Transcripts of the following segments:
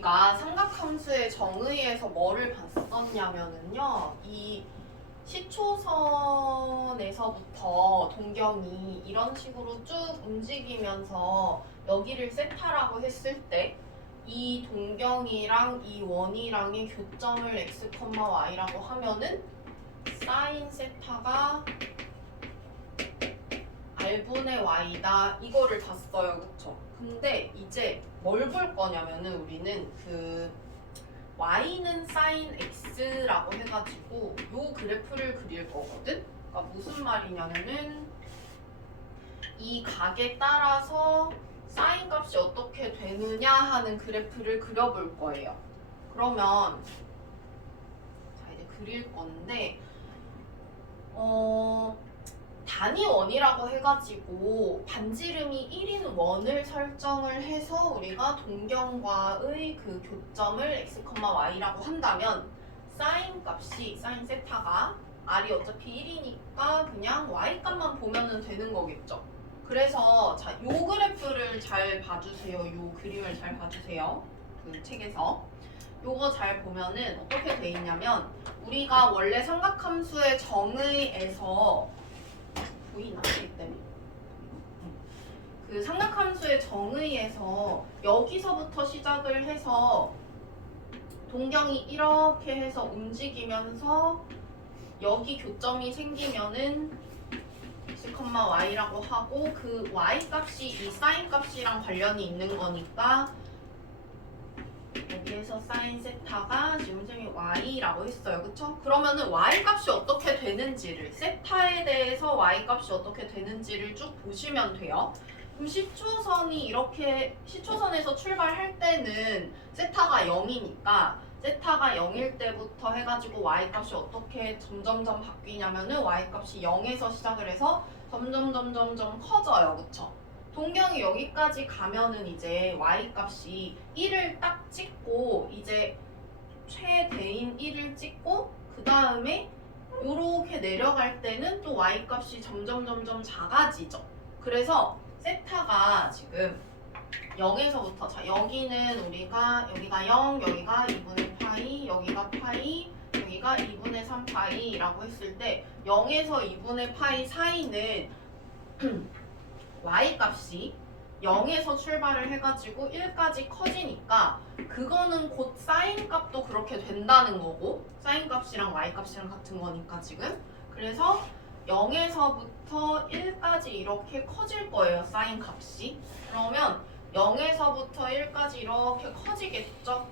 우리가 삼각함수의 정의에서 뭐를 봤었냐면은요. 이 시초선에서부터 동경이 이런 식으로 쭉 움직이면서 여기를 세타라고 했을 때 이 동경이랑 이 원이랑의 교점을 x, y라고 하면은 사인 세타가 r분의 y다 이거를 다 써요. 그쵸? 근데 이제 뭘 볼 거냐면은 우리는 그 y는 sin x라고 해가지고 요 그래프를 그릴 거거든? 그러니까 무슨 말이냐면은 이 각에 따라서 sin 값이 어떻게 되느냐 하는 그래프를 그려볼 거예요. 그러면 자 이제 그릴 건데 단위 원이라고 해가지고 반지름이 1인 원을 설정을 해서 우리가 동경과의 그 교점을 x, y라고 한다면 sin 값이 sin 세타가 r이 어차피 1이니까 그냥 y 값만 보면 되는 거겠죠. 그래서 자, 요 그래프를 잘 봐주세요. 요 그림을 잘 봐주세요. 그 책에서 요거 잘 보면은 어떻게 돼 있냐면 우리가 원래 삼각함수의 정의에서 보이나? 때문에 그 삼각함수의 정의에서 여기서부터 시작을 해서 동경이 이렇게 해서 움직이면서 여기 교점이 생기면은 x, y라고 하고 그 y 값이 이 sin 값이랑 관련이 있는 거니까 여기에서 sin 세타가 지금 선생님이 y라고 했어요. 그쵸? 그러면은 y 값이 어떻게 되는지를 세타에 대해서 y 값이 어떻게 되는지를 쭉 보시면 돼요. 그럼 시초선이 이렇게 시초선에서 출발할 때는 세타가 0이니까 세타가 0일 때부터 해가지고 y 값이 어떻게 점점점 바뀌냐면은 y 값이 0에서 시작을 해서 점점점점점 커져요. 그쵸? 동경이 여기까지 가면은 이제 y 값이 1을 딱 찍고 이제 최대인 1을 찍고 그 다음에 요렇게 내려갈 때는 또 y 값이 점점 작아지죠. 그래서 세타가 지금 0에서부터 자 여기는 우리가 여기가 0, 여기가 2분의 파이, 여기가 파이, 여기가 2분의 3 파이라고 했을 때 0에서 2분의 파이 사이는 y 값이 0에서 출발을 해가지고 1까지 커지니까 그거는 곧 사인 값도 그렇게 된다는 거고 사인 값이랑 y 값이랑 같은 거니까 지금 그래서 0에서부터 1까지 이렇게 커질 거예요. 사인 값이. 그러면 0에서부터 1까지 이렇게 커지겠죠?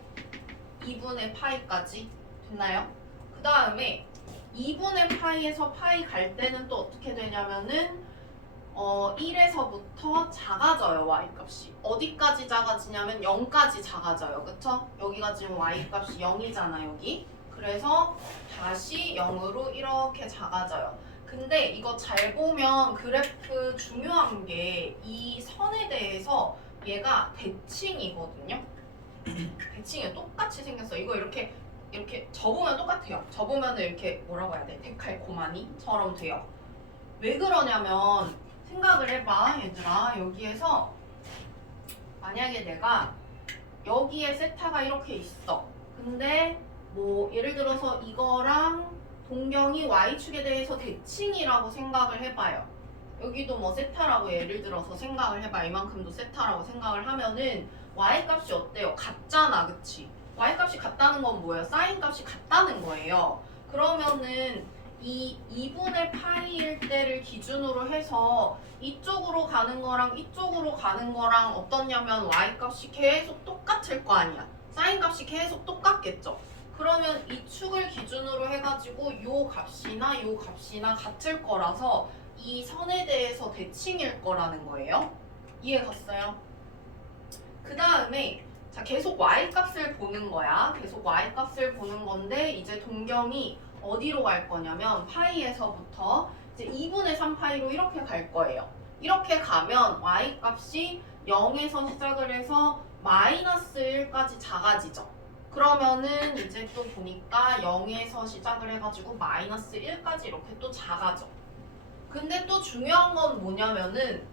2분의 파이까지 됐나요? 그 다음에 2분의 파이에서 파이 갈 때는 또 어떻게 되냐면은 1에서부터 작아져요. y 값이. 어디까지 작아지냐면 0까지 작아져요. 그쵸? 여기가 지금 y 값이 0이잖아 여기. 그래서 다시 0으로 이렇게 작아져요. 근데 이거 잘 보면 그래프 중요한 게 이 선에 대해서 얘가 대칭이거든요. 대칭이 똑같이 생겼어. 이거 이렇게 접으면 똑같아요. 접으면 이렇게 뭐라고 해야 돼? 데칼코마니처럼 돼요. 왜 그러냐면 생각을 해봐 얘들아. 여기에서 만약에 내가 여기에 세타가 이렇게 있어. 근데 뭐 예를 들어서 이거랑 동경이 y축에 대해서 대칭이라고 생각을 해봐요. 여기도 뭐 세타라고 예를 들어서 생각을 해봐. 이만큼도 세타라고 생각을 하면은 y 값이 어때요? 같잖아. 그치? y 값이 같다는 건 뭐예요? 사인 값이 같다는 거예요. 그러면은 이 2분의 파이일 때를 기준으로 해서 이쪽으로 가는 거랑 이쪽으로 가는 거랑 어떻냐면 y 값이 계속 똑같을 거 아니야. 사인 값이 계속 똑같겠죠. 그러면 이 축을 기준으로 해가지고 요 값이나 요 값이나 같을 거라서 이 선에 대해서 대칭일 거라는 거예요. 이해 갔어요? 그 다음에 자 계속 y 값을 보는 거야. 계속 y 값을 보는 건데 이제 동경이 어디로 갈 거냐면 파이에서부터 이제 2분의 3파이로 이렇게 갈 거예요. 이렇게 가면 y 값이 0에서 시작을 해서 마이너스 1까지 작아지죠. 그러면은 이제 또 보니까 0에서 시작을 해가지고 마이너스 1까지 이렇게 또 작아져. 근데 또 중요한 건 뭐냐면은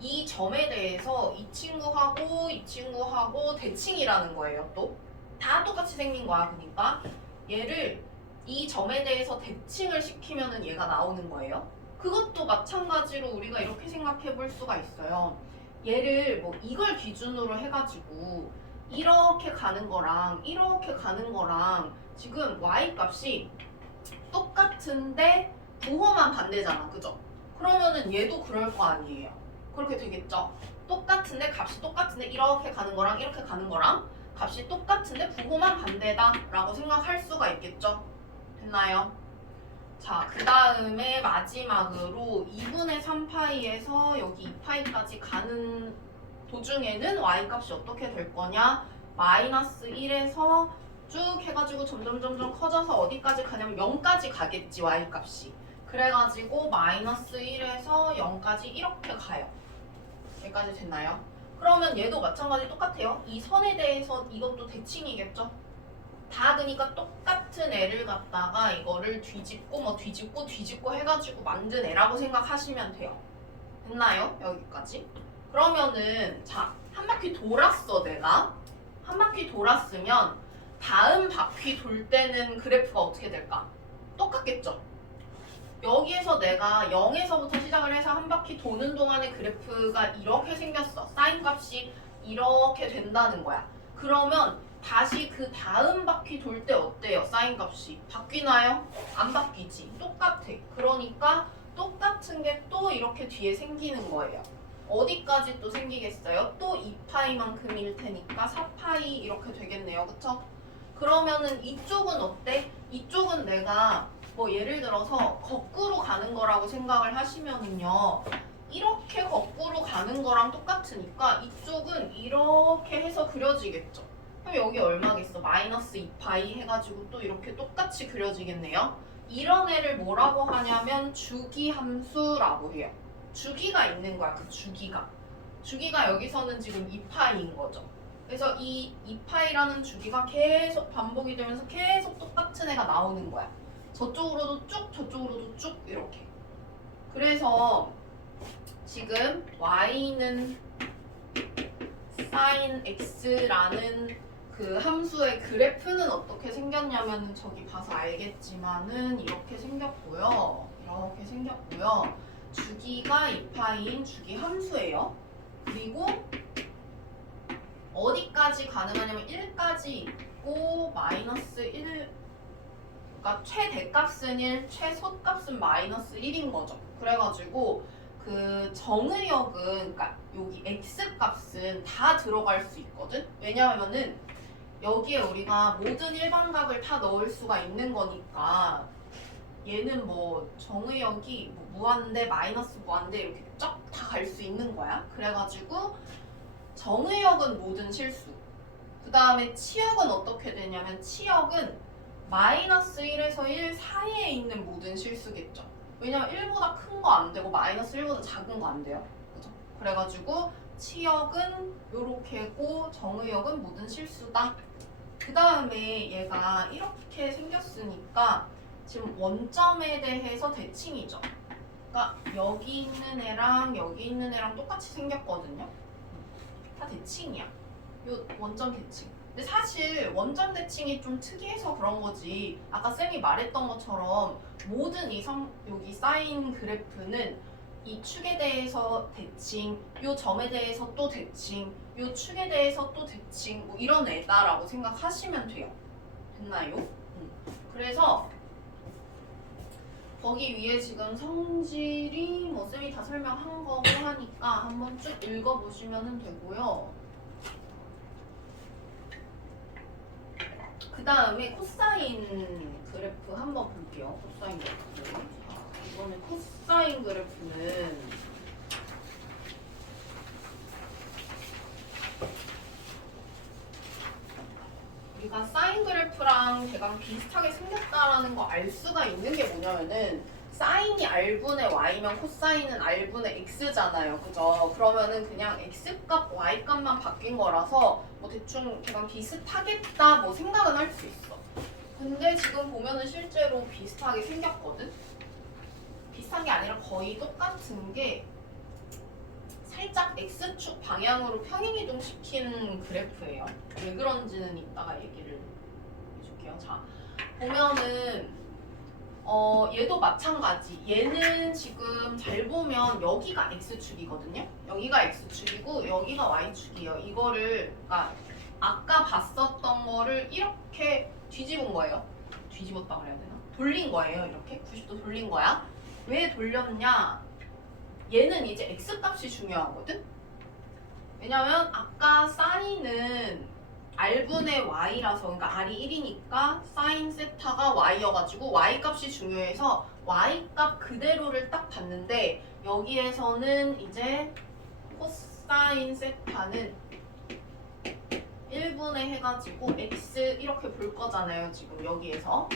이 점에 대해서 이 친구하고 대칭이라는 거예요. 또 다 똑같이 생긴 거야. 그러니까 얘를 이 점에 대해서 대칭을 시키면은 얘가 나오는 거예요. 그것도 마찬가지로 우리가 이렇게 생각해 볼 수가 있어요. 얘를 뭐 이걸 기준으로 해가지고 이렇게 가는 거랑 이렇게 가는 거랑 지금 y 값이 똑같은데 부호만 반대잖아. 그죠? 그러면은 얘도 그럴 거 아니에요. 그렇게 되겠죠? 똑같은데 값이 똑같은데 이렇게 가는 거랑 이렇게 가는 거랑 값이 똑같은데 부호만 반대다 라고 생각할 수가 있겠죠? 됐나요? 자, 그 다음에 마지막으로 2분의 3파이에서 여기 2파이까지 가는 도중에는 y값이 어떻게 될 거냐? 마이너스 1에서 쭉 해가지고 점점 커져서 어디까지 가냐면 0까지 가겠지, y값이. 그래가지고 마이너스 1에서 0까지 이렇게 가요. 여기까지 됐나요? 그러면 얘도 마찬가지 똑같아요. 이 선에 대해서 이것도 대칭이겠죠? 다 그러니까 똑같은 애를 갖다가 이거를 뒤집고 해가지고 만든 애라고 생각하시면 돼요. 됐나요? 여기까지? 그러면은 자, 한 바퀴 돌았어 내가. 한 바퀴 돌았으면 다음 바퀴 돌 때는 그래프가 어떻게 될까? 똑같겠죠? 여기에서 내가 0에서부터 시작을 해서 한 바퀴 도는 동안의 그래프가 이렇게 생겼어. 사인 값이 이렇게 된다는 거야. 그러면 다시 그 다음 바퀴 돌 때 어때요? 사인 값이 바뀌나요? 안 바뀌지. 똑같아. 그러니까 똑같은 게 또 이렇게 뒤에 생기는 거예요. 어디까지 또 생기겠어요? 또 2파이만큼일 테니까 4파이 이렇게 되겠네요. 그쵸? 그러면은 이쪽은 어때? 이쪽은 내가 뭐 예를 들어서 거꾸로 가는 거라고 생각을 하시면은요. 이렇게 거꾸로 가는 거랑 똑같으니까 이쪽은 이렇게 해서 그려지겠죠. 그럼 여기 얼마겠어? 마이너스 2파이 해가지고 또 이렇게 똑같이 그려지겠네요. 이런 애를 뭐라고 하냐면 주기 함수라고 해요. 주기가 있는 거야. 그 주기가. 주기가 여기서는 지금 2파이인 거죠. 그래서 이 2파이라는 주기가 계속 반복이 되면서 계속 똑같은 애가 나오는 거야. 저쪽으로도 쭉 저쪽으로도 쭉 이렇게. 그래서 지금 y는 sin x라는 그 함수의 그래프는 어떻게 생겼냐면은 저기 봐서 알겠지만은 이렇게 생겼고요. 이렇게 생겼고요. 주기가 2파이인 주기 함수예요. 그리고 어디까지 가능하냐면 1까지 있고 마이너스 1, 그러니까 최대값은 1, 최소값은 마이너스 1인 거죠. 그래가지고 그 정의역은, 그러니까 여기 x값은 다 들어갈 수 있거든. 왜냐하면은 여기에 우리가 모든 일반각을 다 넣을 수가 있는 거니까 얘는 뭐 정의역이 뭐 무한대, 마이너스 무한대 이렇게 쫙 다 갈 수 있는 거야. 그래가지고 정의역은 모든 실수. 그 다음에 치역은 어떻게 되냐면 치역은 마이너스 1에서 1 사이에 있는 모든 실수겠죠. 왜냐면 1보다 큰 거 안 되고 마이너스 1보다 작은 거 안 돼요. 그죠? 그래가지고 치역은 요렇게고 정의역은 모든 실수다. 그 다음에 얘가 이렇게 생겼으니까 지금 원점에 대해서 대칭이죠. 그러니까 여기 있는 애랑 여기 있는 애랑 똑같이 생겼거든요. 다 대칭이야. 요 원점 대칭. 근데 사실 원점 대칭이 좀 특이해서 그런 거지. 아까 쌤이 말했던 것처럼 모든 여기 사인 그래프는 이 축에 대해서 대칭, 요 점에 대해서 또 대칭, 요 축에 대해서 또 대칭, 뭐 이런 애다라고 생각하시면 돼요. 됐나요? 그래서 거기 위에 지금 성질이 뭐 쌤이 다 설명한 거고 하니까 한번 쭉 읽어보시면 되고요. 그 다음에 코사인 그래프 한번 볼게요. 코사인 그래프. 자, 이번에 코사인 그래프는 우리가 사인 그래프랑 대강 비슷하게 생겼다라는 거 알 수가 있는 게 뭐냐면은 사인이 r분의 y면 코사인은 r분의 x잖아요. 그죠? 그러면은 그냥 x값, y값만 바뀐 거라서 뭐 대충 대강 비슷하겠다 뭐 생각은 할 수 있어. 근데 지금 보면은 실제로 비슷하게 생겼거든? 비슷한 게 아니라 거의 똑같은 게 살짝 X축 방향으로 평행이동시킨 그래프예요. 왜 그런지는 이따가 얘기를 해줄게요. 자, 보면은 얘도 마찬가지. 얘는 지금 잘 보면 여기가 X축이거든요. 여기가 X축이고 여기가 Y축이에요. 이거를 그러니까 아까 봤었던 거를 이렇게 뒤집은 거예요. 뒤집었다 그래야 되나? 돌린 거예요. 이렇게 90도 돌린 거야. 왜 돌렸냐? 얘는 이제 X값이 중요하거든? 왜냐면 아까 사인은 R분의 Y라서 그러니까 R이 1이니까 사인 세타가 Y여가지고 Y값이 중요해서 Y값 그대로를 딱 봤는데 여기에서는 이제 코사인 세타는 1분의 해가지고 X 이렇게 볼 거잖아요. 지금 여기에서.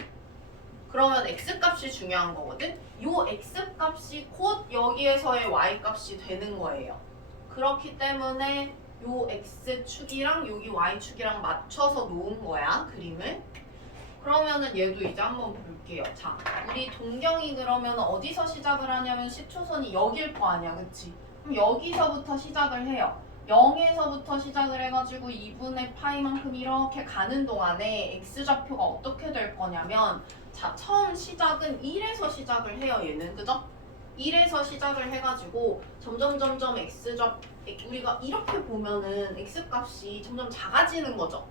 그러면 X값이 중요한 거거든? 요 X값이 곧 여기에서의 Y값이 되는 거예요. 그렇기 때문에 요 X축이랑 여기 Y축이랑 맞춰서 놓은 거야, 그림을. 그러면은 얘도 이제 한번 볼게요. 자, 우리 동경이 그러면 어디서 시작을 하냐면 시초선이 여길 거 아니야, 그치? 그럼 여기서부터 시작을 해요. 0에서부터 시작을 해가지고 2분의 파이만큼 이렇게 가는 동안에 X좌표가 어떻게 될 거냐면 자, 처음 시작은 1에서 시작을 해요, 얘는. 그죠? 1에서 시작을 해가지고 점점 X좌 우리가 이렇게 보면은 X값이 점점 작아지는 거죠.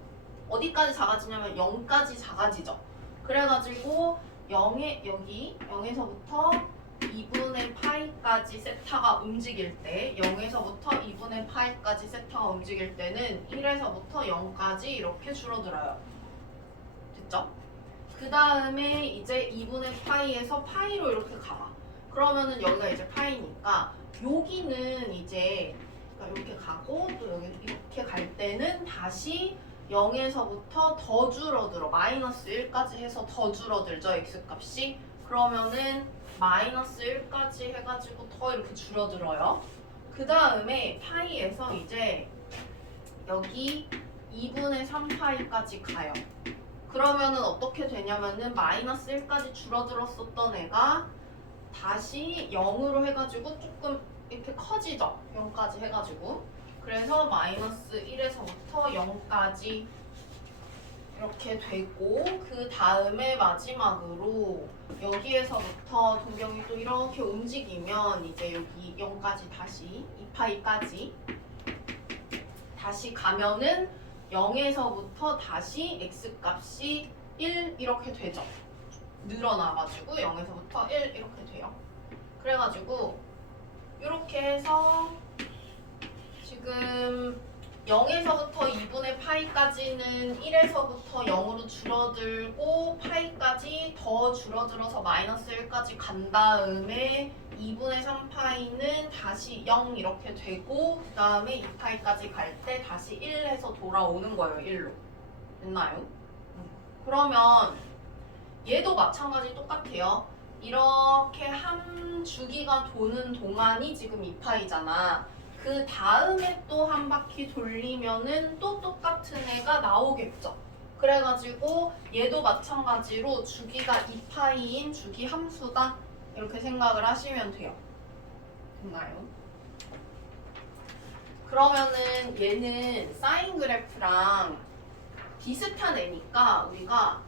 어디까지 작아지냐면 0까지 작아지죠. 그래가지고 0에서부터 2분의 파이까지 세타가 움직일 때 0에서부터 2분의 파이까지 세타가 움직일 때는 1에서부터 0까지 이렇게 줄어들어요. 됐죠? 그 다음에 이제 2분의 파이에서 파이로 이렇게 가봐. 그러면은 여기가 이제 파이니까 여기는 이제 이렇게 가고 또 여기 이렇게 갈 때는 다시 0에서부터 더 줄어들어. 마이너스 1까지 해서 더 줄어들죠, X값이. 그러면은 마이너스 1까지 해가지고 더 이렇게 줄어들어요. 그 다음에 파이에서 이제 여기 2분의 3파이까지 가요. 그러면은 어떻게 되냐면은 마이너스 1까지 줄어들었었던 애가 다시 0으로 해가지고 조금 이렇게 커지죠. 0까지 해가지고. 그래서 마이너스 1에서부터 0까지 이렇게 되고 그 다음에 마지막으로 여기에서부터 동경이 또 이렇게 움직이면 이제 여기 0까지 다시 2파이까지 다시 가면은 0에서부터 다시 X값이 1 이렇게 되죠. 늘어나가지고 0에서부터 1 이렇게 돼요. 그래가지고 이렇게 해서 지금 0에서부터 2분의 파이까지는 1에서부터 0으로 줄어들고 파이까지 더 줄어들어서 마이너스 1까지 간 다음에 2분의 3파이는 다시 0 이렇게 되고 그 다음에 2파이까지 갈 때 다시 1에서 돌아오는 거예요. 1로. 됐나요? 그러면 얘도 마찬가지 똑같아요. 이렇게 한 주기가 도는 동안이 지금 2파이잖아. 그 다음에 또 한 바퀴 돌리면은 또 똑같은 애가 나오겠죠. 그래가지고 얘도 마찬가지로 주기가 2파이인 주기 함수다. 이렇게 생각을 하시면 돼요. 됐나요? 그러면은 얘는 사인 그래프랑 비슷한 애니까 우리가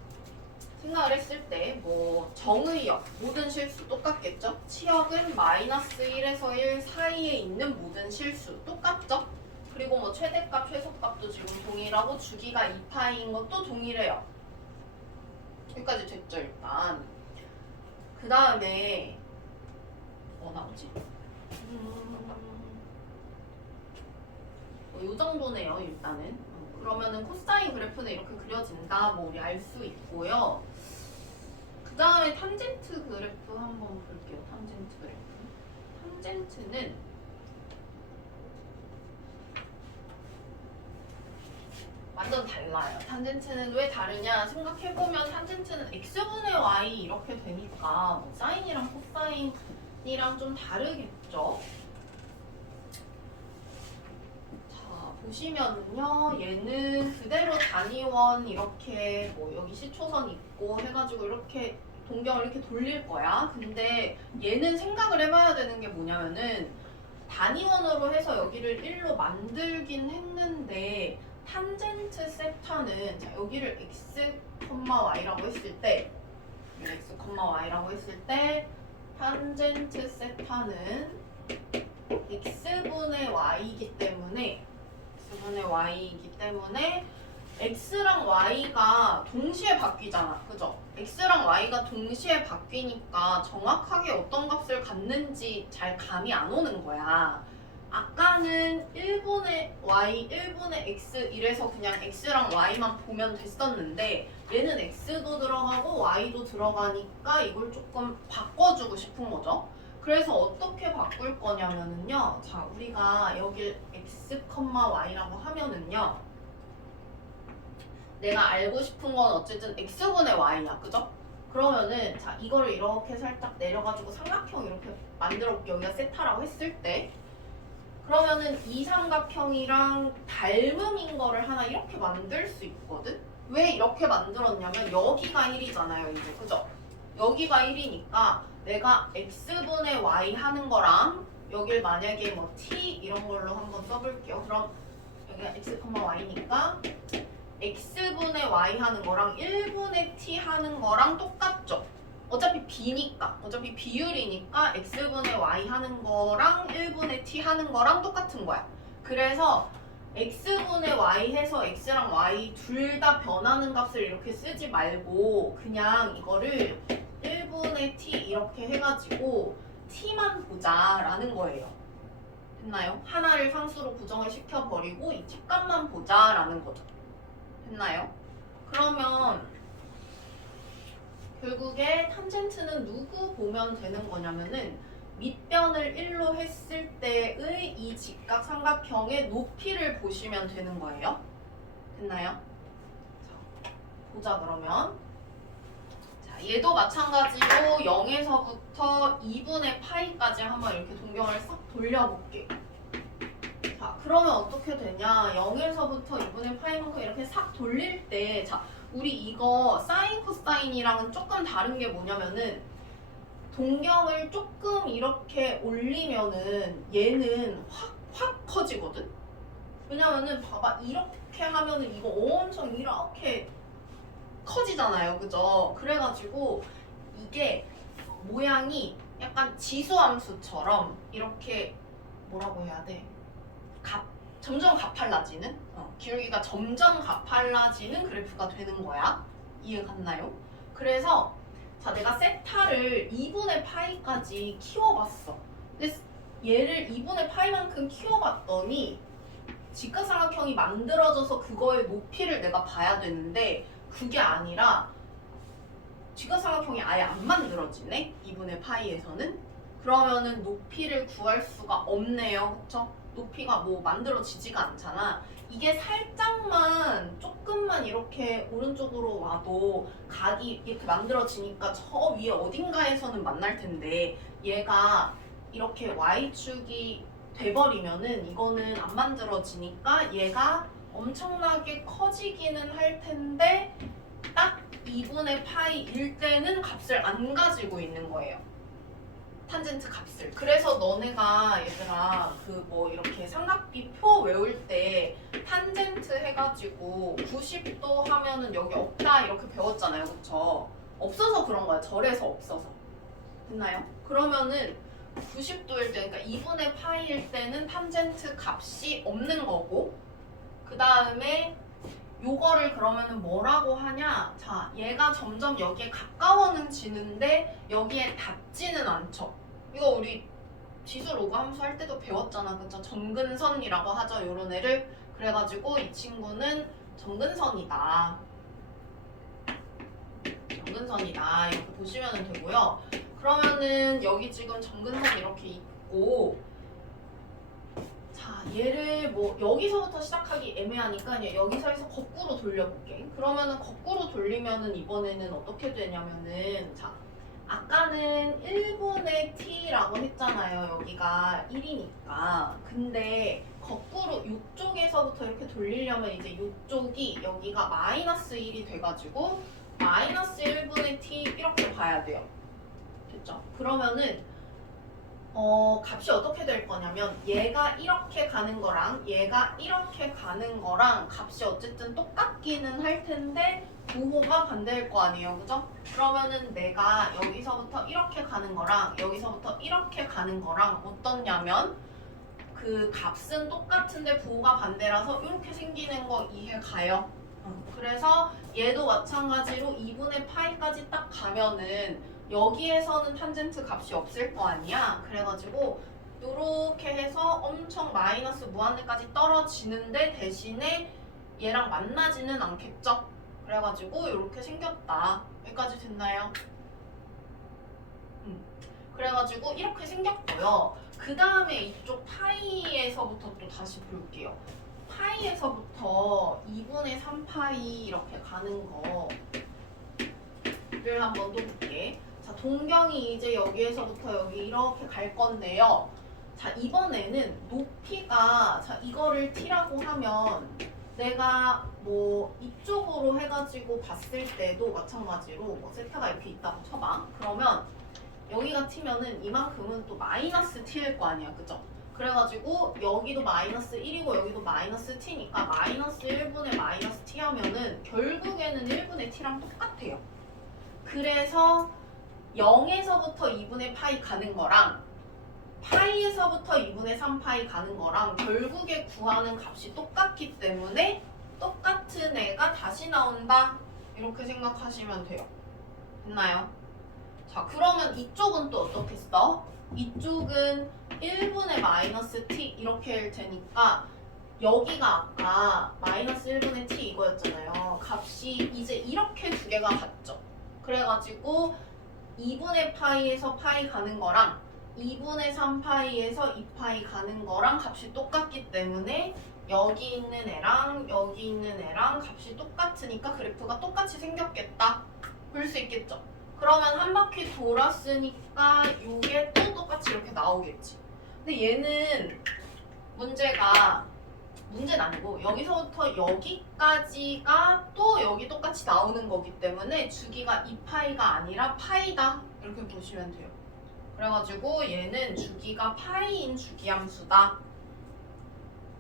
생각을 했을 때 뭐 정의역, 모든 실수 똑같겠죠? 치역은 마이너스 1에서 1 사이에 있는 모든 실수 똑같죠? 그리고 뭐 최대값, 최소값도 지금 동일하고 주기가 2파이인 것도 동일해요. 여기까지 됐죠 일단. 그 다음에 뭐 나오지? 이 정도네요 일단은. 그러면은 코사인 그래프는 이렇게 그려진다. 뭐 우리 알 수 있고요. 그 다음에 탄젠트 그래프 한번 볼게요. 탄젠트 그래프. 탄젠트는 완전 달라요. 탄젠트는 왜 다르냐 생각해보면 탄젠트는 x분의 y 이렇게 되니까 뭐 사인이랑 코사인이랑 좀 다르겠죠? 보시면은요, 얘는 그대로 단위원 이렇게 뭐 여기 시초선 있고 해가지고 이렇게 동경을 이렇게 돌릴 거야. 근데 얘는 생각을 해봐야 되는 게 뭐냐면은 단위원으로 해서 여기를 1로 만들긴 했는데 탄젠트 세타는 자, 여기를 x, y라고 했을 때 x, y라고 했을 때 탄젠트 세타는 x분의 y이기 때문에 x랑 y가 동시에 바뀌잖아. 그죠? x랑 y가 동시에 바뀌니까 정확하게 어떤 값을 갖는지 잘 감이 안 오는 거야. 아까는 1분의 y, 1분의 x 이래서 그냥 x랑 y만 보면 됐었는데 얘는 x도 들어가고 y도 들어가니까 이걸 조금 바꿔주고 싶은 거죠. 그래서 어떻게 바꿀 거냐면은요. 자, 우리가 여길 x, y라고 하면은요. 내가 알고 싶은 건 어쨌든 x분의 y야. 그죠? 그러면은 자, 이거를 이렇게 살짝 내려가지고 삼각형 이렇게 만들어 볼게요. 여기가 세타라고 했을 때 그러면은 이 삼각형이랑 닮음인 거를 하나 이렇게 만들 수 있거든? 왜 이렇게 만들었냐면 여기가 1이잖아요. 이제 그죠? 여기가 1이니까 내가 x분의 y 하는 거랑 여길 만약에 뭐 t 이런 걸로 한번 써볼게요. 그럼 여기가 x, y니까 x분의 y 하는 거랑 1분의 t 하는 거랑 똑같죠? 어차피 b니까, 어차피 비율이니까 x분의 y 하는 거랑 1분의 t 하는 거랑 똑같은 거야. 그래서 x분의 y 해서 x랑 y 둘 다 변하는 값을 이렇게 쓰지 말고 그냥 이거를 1분의 t 이렇게 해가지고 t만 보자라는 거예요. 됐나요? 하나를 상수로 구정을 시켜버리고 이 t 값만 보자라는 거죠. 됐나요? 그러면 결국에 탄젠트는 누구 보면 되는 거냐면은 밑변을 1로 했을 때의 이 직각 삼각형의 높이를 보시면 되는 거예요. 됐나요? 자, 보자 그러면. 자, 얘도 마찬가지로 0에서부터 2분의 파이까지 한번 이렇게 동경을 싹 돌려볼게요. 자, 그러면 어떻게 되냐? 0에서부터 2분의 파이만큼 이렇게 싹 돌릴 때 자, 우리 이거 사인 코사인이랑은 조금 다른 게 뭐냐면은 동경을 조금 이렇게 올리면은 얘는 확 커지거든? 왜냐면은 봐봐 이렇게 하면은 이거 엄청 이렇게 커지잖아요. 그죠? 그래가지고 이게 모양이 약간 지수함수처럼 이렇게 뭐라고 해야 돼? 점점 가팔라지는 기울기가 점점 가팔라지는 그래프가 되는 거야. 이해 갔나요? 그래서 자 내가 세타를 2분의 파이까지 키워봤어. 근데 얘를 2분의 파이만큼 키워봤더니 직각삼각형이 만들어져서 그거의 높이를 내가 봐야 되는데 그게 아니라 직각삼각형이 아예 안 만들어지네. 2분의 파이에서는 그러면은 높이를 구할 수가 없네요. 그쵸? 높이가 뭐 만들어지지가 않잖아. 이게 살짝만 조금만 이렇게 오른쪽으로 와도 각이 이렇게 만들어지니까 저 위에 어딘가에서는 만날 텐데 얘가 이렇게 y축이 돼버리면은 이거는 안 만들어지니까 얘가 엄청나게 커지기는 할 텐데 딱 2분의 파이일 때는 값을 안 가지고 있는 거예요. 탄젠트 값을. 그래서 너네가 얘들아 그 뭐 이렇게 삼각비 표 외울 때 탄젠트 해가지고 90도 하면은 여기 없다 이렇게 배웠잖아요. 그쵸? 없어서 그런 거야. 절에서 없어서. 됐나요? 그러면은 90도일 때, 그러니까 2분의 파이일 때는 탄젠트 값이 없는 거고 그 다음에 요거를 그러면은 뭐라고 하냐? 자, 얘가 점점 여기에 가까워는 지는데 여기에 닿지는 않죠. 이거 우리 지수 로그 함수 할 때도 배웠잖아. 그쵸? 정근선이라고 하죠. 요런 애를. 그래가지고 이 친구는 정근선이다. 정근선이다. 이렇게 보시면 되고요. 그러면은 여기 지금 정근선 이렇게 있고 자, 얘를 뭐 여기서부터 시작하기 애매하니까 여기서 해서 거꾸로 돌려볼게. 그러면은 거꾸로 돌리면은 이번에는 어떻게 되냐면은 자, 아까는 1분의 t라고 했잖아요. 여기가 1이니까. 근데 거꾸로 이쪽에서부터 이렇게 돌리려면 이제 이쪽이 여기가 마이너스 1이 돼가지고 마이너스 1분의 t 이렇게 봐야 돼요. 됐죠? 그러면은 값이 어떻게 될 거냐면 얘가 이렇게 가는 거랑 얘가 이렇게 가는 거랑 값이 어쨌든 똑같기는 할 텐데 부호가 반대일 거 아니에요. 그죠? 그러면은 내가 여기서부터 이렇게 가는 거랑 여기서부터 이렇게 가는 거랑 어떻냐면 그 값은 똑같은데 부호가 반대라서 이렇게 생기는 거 이해 가요? 그래서 얘도 마찬가지로 2분의 파이까지 딱 가면은 여기에서는 탄젠트 값이 없을 거 아니야. 그래가지고 이렇게 해서 엄청 마이너스 무한대까지 떨어지는데 대신에 얘랑 만나지는 않겠죠? 그래가지고 이렇게 생겼다. 여기까지 됐나요? 그래가지고 이렇게 생겼고요. 그 다음에 이쪽 파이에서부터 또 다시 볼게요. 파이에서부터 2분의 3파이 이렇게 가는 거를 한번 또 볼게. 자, 동경이 이제 여기에서부터 여기 이렇게 갈 건데요. 자, 이번에는 높이가, 자, 이거를 t라고 하면 내가 뭐 이쪽으로 해가지고 봤을 때도 마찬가지로 뭐 세타가 이렇게 있다고 쳐봐. 그러면 여기가 t면은 이만큼은 또 마이너스 t일 거 아니야. 그죠? 그래가지고 여기도 마이너스 1이고 여기도 마이너스 t니까 마이너스 1분의 마이너스 t 하면은 결국에는 1분의 t랑 똑같아요. 그래서 0에서부터 2분의 파이 가는 거랑 파이에서부터 2분의 3파이 가는 거랑 결국에 구하는 값이 똑같기 때문에 똑같은 애가 다시 나온다. 이렇게 생각하시면 돼요. 됐나요? 자, 그러면 이쪽은 또 어떻게 써? 이쪽은 1분의 마이너스 t 이렇게 할 테니까 여기가 아까 마이너스 1분의 t 이거였잖아요. 값이 이제 이렇게 두 개가 같죠. 그래가지고 2분의 파이에서 파이 가는 거랑 2분의 3파이에서 2파이 가는 거랑 값이 똑같기 때문에 여기 있는 애랑 여기 있는 애랑 값이 똑같으니까 그래프가 똑같이 생겼겠다. 볼 수 있겠죠? 그러면 한 바퀴 돌았으니까 이게 또 똑같이 이렇게 나오겠지. 근데 얘는 문제는 아니고 여기서부터 여기까지가 또 여기 똑같이 나오는 거기 때문에 주기가 2파이가 아니라 파이다. 이렇게 보시면 돼요. 그래가지고 얘는 주기가 파이인 주기함수다.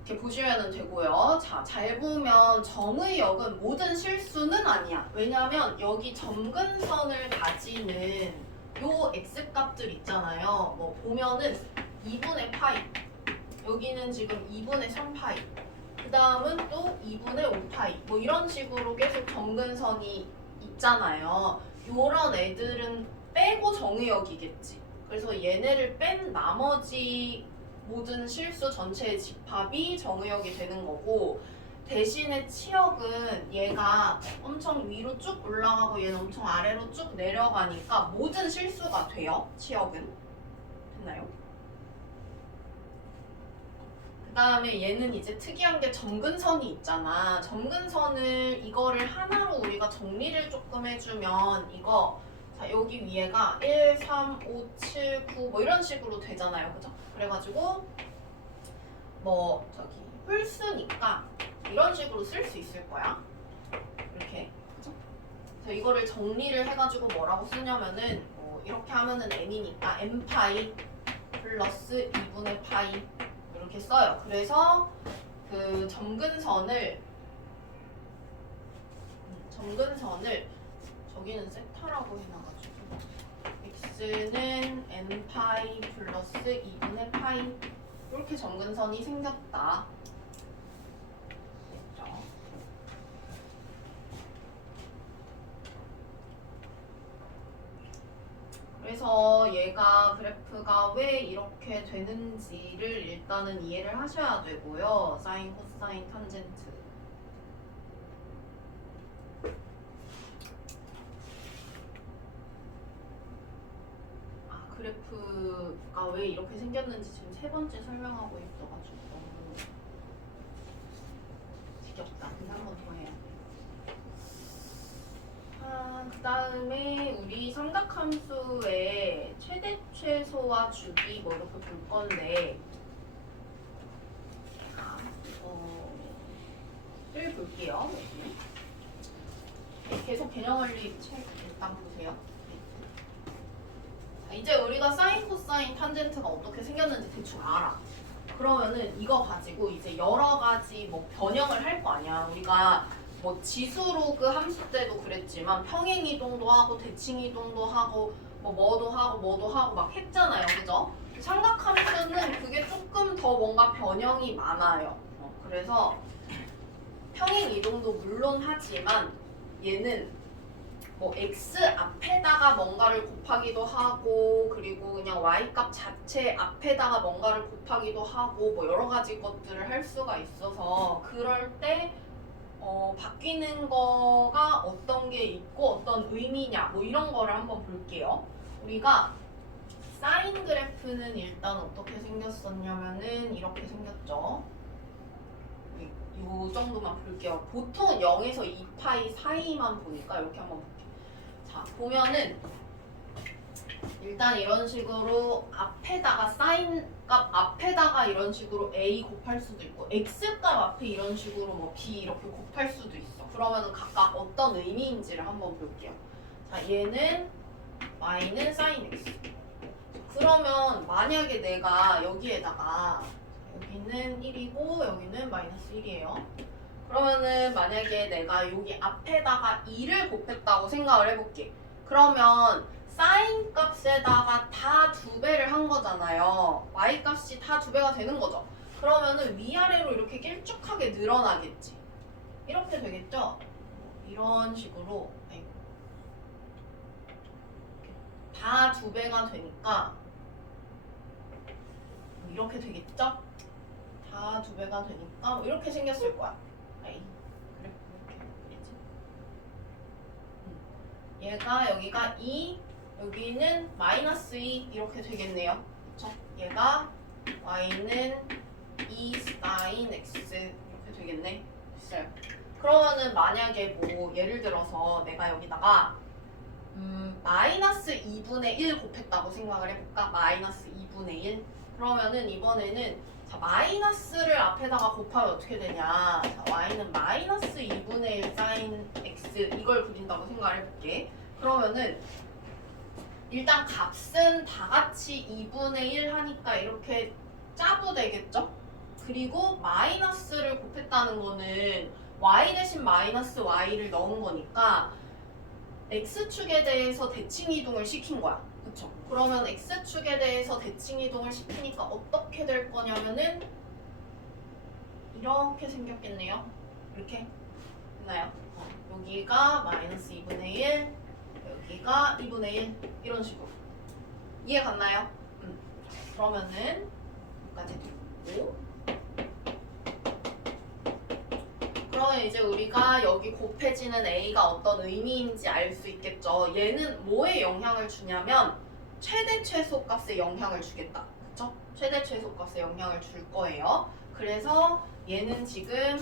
이렇게 보시면 되고요. 자, 잘 보면 정의역은 모든 실수는 아니야. 왜냐면 여기 점근선을 가지는 요 x값들 있잖아요. 뭐 보면은 2분의 파이, 여기는 지금 2분의 3파이, 그 다음은 또 2분의 5파이, 뭐 이런 식으로 계속 점근선이 있잖아요. 요런 애들은 빼고 정의역이겠지. 그래서 얘네를 뺀 나머지 모든 실수 전체의 집합이 정의역이 되는 거고, 대신에 치역은 얘가 엄청 위로 쭉 올라가고 얘는 엄청 아래로 쭉 내려가니까 모든 실수가 돼요. 치역은. 됐나요? 그 다음에 얘는 이제 특이한 게 점근선이 있잖아. 점근선을 이거를 하나로 우리가 정리를 조금 해주면 이거, 자, 여기 위에가 1, 3, 5, 7, 9 뭐 이런 식으로 되잖아요. 그죠? 그래가지고 뭐 저기 홀수니까 이런 식으로 쓸 수 있을 거야. 이렇게. 그죠? 그래서 이거를 정리를 해가지고 뭐라고 쓰냐면은 이렇게 하면은 n이니까 n파이 플러스 2분의 파이 이렇게 써요. 그래서 그 점근선을 저기는 세타라고 해놔가지고 x는 n파이 플러스 2분의 파이 이렇게 점근선이 생겼다. 됐죠? 그래서 얘가 그래프가 왜 이렇게 되는지를 일단은 이해를 하셔야 되고요. 사인, 코사인, 탄젠트. 그래프가 왜 이렇게 생겼는지 지금 세 번째 설명하고 있어가지고 너무 지겹다. 근데 한 번 더 해야 돼. 그 다음에 우리 삼각함수의 최대, 최소와 주기 뭐 이렇게 볼 건데, 를 볼게요. 여기. 계속 개념 원리 책 일단 보세요. 이제 우리가 사인 코스 코사인, 탄젠트가 어떻게 생겼는지 대충 알아. 그러면은 이거 가지고 이제 여러 가지 뭐 변형을 할 거 아니야. 우리가 뭐 지수로그 함수 때도 그랬지만 평행 이동도 하고 대칭 이동도 하고 뭐도 하고 막 했잖아요. 그죠? 삼각함수는 그게 조금 더 뭔가 변형이 많아요. 그래서 평행 이동도 물론 하지만 얘는 뭐 x 앞에다가 뭔가를 곱하기도 하고 그리고 그냥 y 값 자체 앞에다가 뭔가를 곱하기도 하고 뭐 여러 가지 것들을 할 수가 있어서 그럴 때 바뀌는 거가 어떤 게 있고 어떤 의미냐 뭐 이런 거를 한번 볼게요. 우리가 사인 그래프는 일단 어떻게 생겼었냐면은 이렇게 생겼죠. 요 정도만 볼게요. 보통 0에서 2파이 사이만 보니까 이렇게 한번 볼게요. 자, 보면은 일단 이런 식으로 앞에다가 사인 값 앞에다가 이런 식으로 a 곱할 수도 있고 x 값 앞에 이런 식으로 뭐 b 이렇게 곱할 수도 있어. 그러면은 각각 어떤 의미인지를 한번 볼게요. 자, 얘는 y는 사인 x. 그러면 만약에 내가 여기에다가 여기는 1이고 여기는 마이너스 1이에요. 그러면은 만약에 내가 여기 앞에다가 2를 곱했다고 생각을 해볼게. 그러면 사인 값에다가 다 2배를 한 거잖아요. y 값이 다 2배가 되는 거죠. 그러면은 위아래로 이렇게 길쭉하게 늘어나겠지. 이렇게 되겠죠? 이런 식으로 다 2배가 되니까 이렇게 되겠죠? 다 2배가 되니까 이렇게 생겼을 거야. 아이, 그래, 이렇게 되겠지. 얘가 여기가 2, 여기는 마이너스 2 이렇게 되겠네요. 그쵸? 얘가 y는 2 sin x 이렇게 되겠네. 됐어요. 그러면은 만약에 뭐 예를 들어서 내가 여기다가 마이너스 2분의 1 곱했다고 생각을 해볼까? 마이너스 2분의 1. 그러면은 이번에는 자, 마이너스를 앞에다가 곱하면 어떻게 되냐? 자, y는 마이너스 2분의 1 sin x 이걸 그린다고 생각을 해볼게. 그러면은 일단 값은 다 같이 2분의 1 하니까 이렇게 짜부 되겠죠? 그리고 마이너스를 곱했다는 거는 y 대신 마이너스 y를 넣은 거니까 x축에 대해서 대칭 이동을 시킨 거야. 그쵸? 그러면 x축에 대해서 대칭 이동을 시키니까 어떻게 될 거냐면은 이렇게 생겼겠네요. 이렇게 됐나요? 여기가 마이너스 2분의 1, 여기가 2분의 1 이런 식으로 이해 갔나요? 그러면은 여기까지 됐고 그러면 이제 우리가 여기 곱해지는 a가 어떤 의미인지 알 수 있겠죠. 얘는 뭐에 영향을 주냐면 최대 최소 값에 영향을 주겠다. 그쵸? 최대 최소 값에 영향을 줄 거예요. 그래서 얘는 지금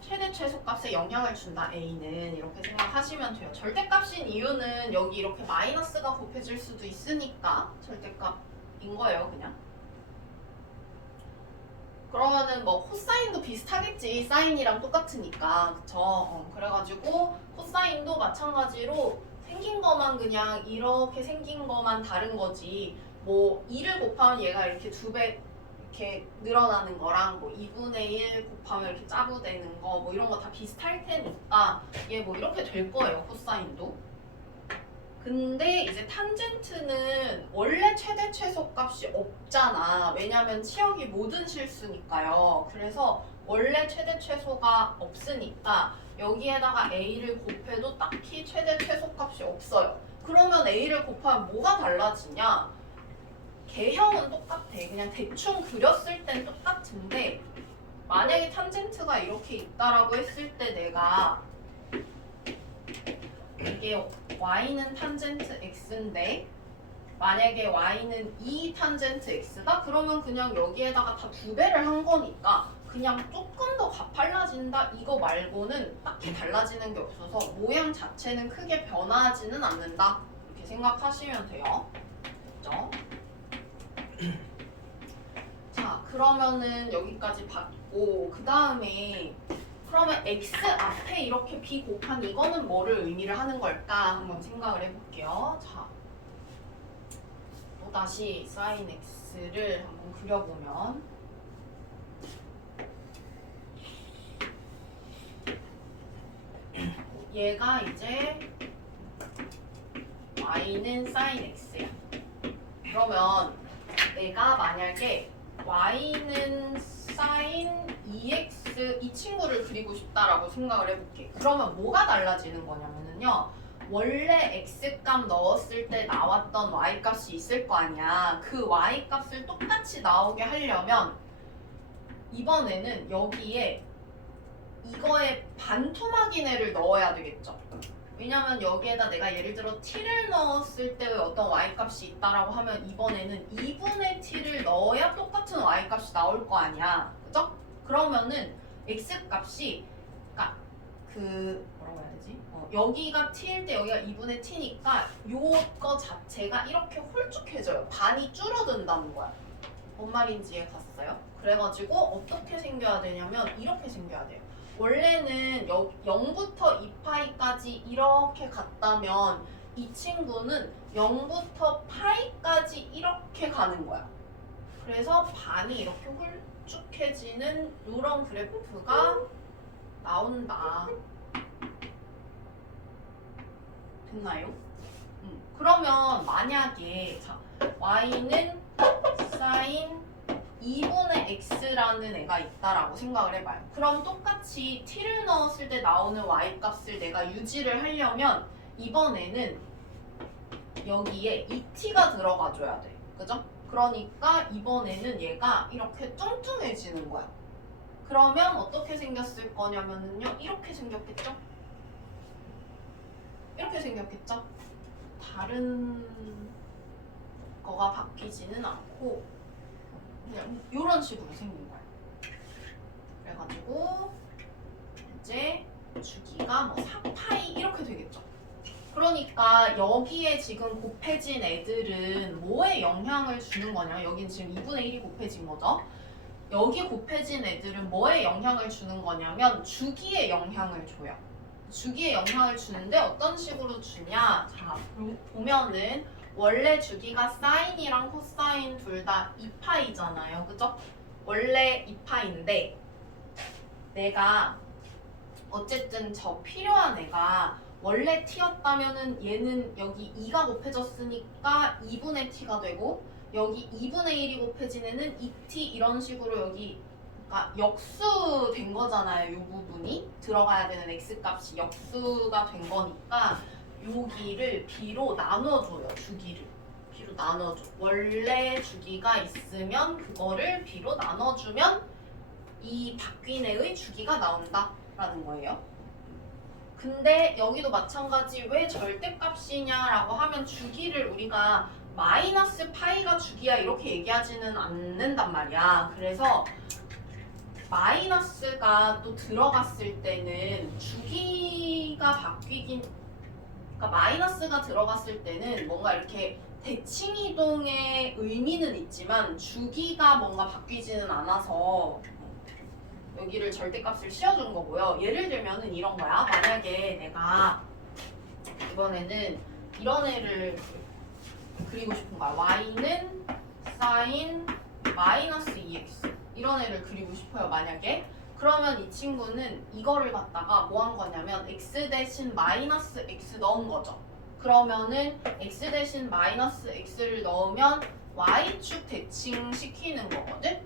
최대 최소 값에 영향을 준다. a는 이렇게 생각하시면 돼요. 절대값인 이유는 여기 이렇게 마이너스가 곱해질 수도 있으니까 절대값인 거예요. 그냥. 그러면은 뭐 코사인도 비슷하겠지. 사인이랑 똑같으니까. 그쵸? 그래가지고 코사인도 마찬가지로 생긴 거만 그냥 이렇게 생긴 거만 다른 거지. 뭐 2를 곱하면 얘가 이렇게 2배 이렇게 늘어나는 거랑 뭐 2분의 1 곱하면 이렇게 짜부되는 거 뭐 이런 거 다 비슷할 테니까 얘 뭐 이렇게 될 거예요. 코사인도. 근데 이제 탄젠트는 원래 최대 최소 값이 없잖아. 왜냐면 치역이 모든 실수니까요. 그래서 원래 최대 최소가 없으니까 여기에다가 a를 곱해도 딱히 최대 최소 값이 없어요. 그러면 a를 곱하면 뭐가 달라지냐? 개형은 똑같아. 그냥 대충 그렸을 땐 똑같은데 만약에 탄젠트가 이렇게 있다라고 했을 때 내가 이게 y는 탄젠트 x인데 만약에 y는 2 탄젠트 x다? 그러면 그냥 여기에다가 다 2배를 한 거니까 그냥 조금 더 가팔라진다 이거 말고는 딱히 달라지는 게 없어서 모양 자체는 크게 변하지는 않는다 이렇게 생각하시면 돼요. 됐죠? 자 그러면은 여기까지 봤고 그 다음에 그러면 x 앞에 이렇게 b 곱한 이거는 뭐를 의미를 하는 걸까 한번 생각을 해볼게요. 자, 다시 sin x를 한번 그려보면 얘가 이제 y는 sin x야. 그러면 내가 만약에 y는 sin 2x 이 친구를 그리고 싶다라고 생각을 해볼게. 그러면 뭐가 달라지는 거냐면요. 원래 x값 넣었을 때 나왔던 y값이 있을 거 아니야. 그 y값을 똑같이 나오게 하려면 이번에는 여기에 이거에 반토막이네를 넣어야 되겠죠. 왜냐면 여기에다 내가 예를 들어 t를 넣었을 때 어떤 y값이 있다라고 하면 이번에는 2분의 t를 넣어야 똑같은 y값이 나올 거 아니야. 그죠? 그러면은 x값이 그러니까 그 뭐라고 해야 되지? 여기가 t일 때 여기가 2분의 t니까 요거 자체가 이렇게 홀쭉해져요. 반이 줄어든다는 거야. 뭔 말인지 이해 갔어요? 그래가지고 어떻게 생겨야 되냐면 이렇게 생겨야 돼요. 원래는 0부터 2파이까지 이렇게 갔다면 이 친구는 0부터 파이까지 이렇게 가는 거야. 그래서 반이 이렇게 홀쭉해지는 이런 그래프가 나온다. 됐나요? 그러면 만약에 자, y는 sin 2분의 x라는 애가 있다라고 생각을 해봐요. 그럼 똑같이 t를 넣었을 때 나오는 y값을 내가 유지를 하려면 이번에는 여기에 2t가 들어가줘야 돼. 그죠? 그러니까 이번에는 얘가 이렇게 뚱뚱해지는 거야. 그러면 어떻게 생겼을 거냐면요. 이렇게 생겼겠죠? 이렇게 생겼겠죠? 다른 거가 바뀌지는 않고 그냥 이런 식으로 생긴 거야. 그래가지고 이제 주기가 뭐 4파이 이렇게 되겠죠. 그러니까 여기에 지금 곱해진 애들은 뭐에 영향을 주는 거냐? 여긴 지금 2분의 1이 곱해진 거죠. 여기 곱해진 애들은 뭐에 영향을 주는 거냐면 주기에 영향을 줘요. 주기에 영향을 주는데 어떤 식으로 주냐? 자, 보면은 원래 주기가 사인이랑 코사인 둘 다 2파이잖아요. 그죠? 원래 2파인데 내가 어쨌든 저 필요한 애가 원래 t였다면은 얘는 여기 2가 곱해졌으니까 2분의 t가 되고 여기 2분의 1이 곱해진 애는 2t 이런 식으로 여기 그러니까 역수 된 거잖아요. 이 부분이 들어가야 되는 x값이 역수가 된 거니까 여기를 b로 나눠줘요. 주기를 b로 나눠줘. 원래 주기가 있으면 그거를 b로 나눠주면 이 바뀐 애의 주기가 나온다라는 거예요. 근데 여기도 마찬가지 왜 절대값이냐라고 하면 주기를 우리가 마이너스 파이가 주기야 이렇게 얘기하지는 않는단 말이야. 그래서 마이너스가 또 들어갔을 때는 주기가 바뀌긴 그러니까 마이너스가 들어갔을 때는 뭔가 이렇게 대칭이동의 의미는 있지만 주기가 뭔가 바뀌지는 않아서 여기를 절대값을 씌워준 거고요. 예를 들면은 이런 거야. 만약에 내가 이번에는 이런 애를 그리고 싶은 거야. y는 sin 마이너스 2x 이런 애를 그리고 싶어요. 만약에 그러면 이 친구는 이거를 갖다가 뭐 한 거냐면 x 대신 마이너스 x 넣은 거죠. 그러면은 x 대신 마이너스 x를 넣으면 y축 대칭 시키는 거거든.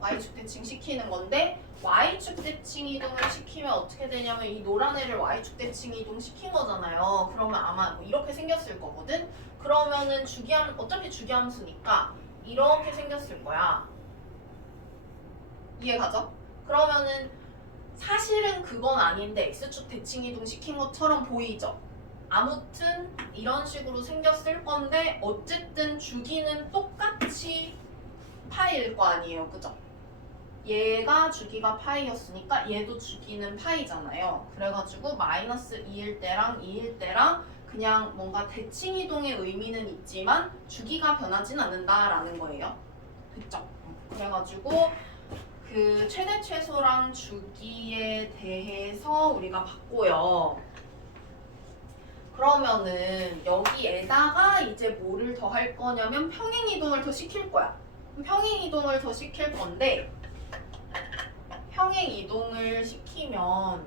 y축 대칭 시키는 건데 y축 대칭 이동을 시키면 어떻게 되냐면 이 노란 애를 y축 대칭 이동 시킨 거잖아요. 그러면 아마 뭐 이렇게 생겼을 거거든. 그러면은 주기함 어차피 주기함수니까 이렇게 생겼을 거야. 이해가죠? 그러면은 사실은 그건 아닌데 x축 대칭 이동 시킨 것처럼 보이죠? 아무튼 이런 식으로 생겼을 건데 어쨌든 주기는 똑같이 파이일 거 아니에요. 그죠? 얘가 주기가 파이였으니까 얘도 주기는 파이잖아요. 그래가지고 마이너스 2일 때랑 2일 때랑 그냥 뭔가 대칭 이동의 의미는 있지만 주기가 변하진 않는다라는 거예요. 됐죠? 그래가지고 그 최대 최소랑 주기에 대해서 우리가 봤고요. 그러면은 여기에다가 이제 뭐를 더 할 거냐면 평행 이동을 더 시킬 거야. 평행 이동을 더 시킬 건데 평행 이동을 시키면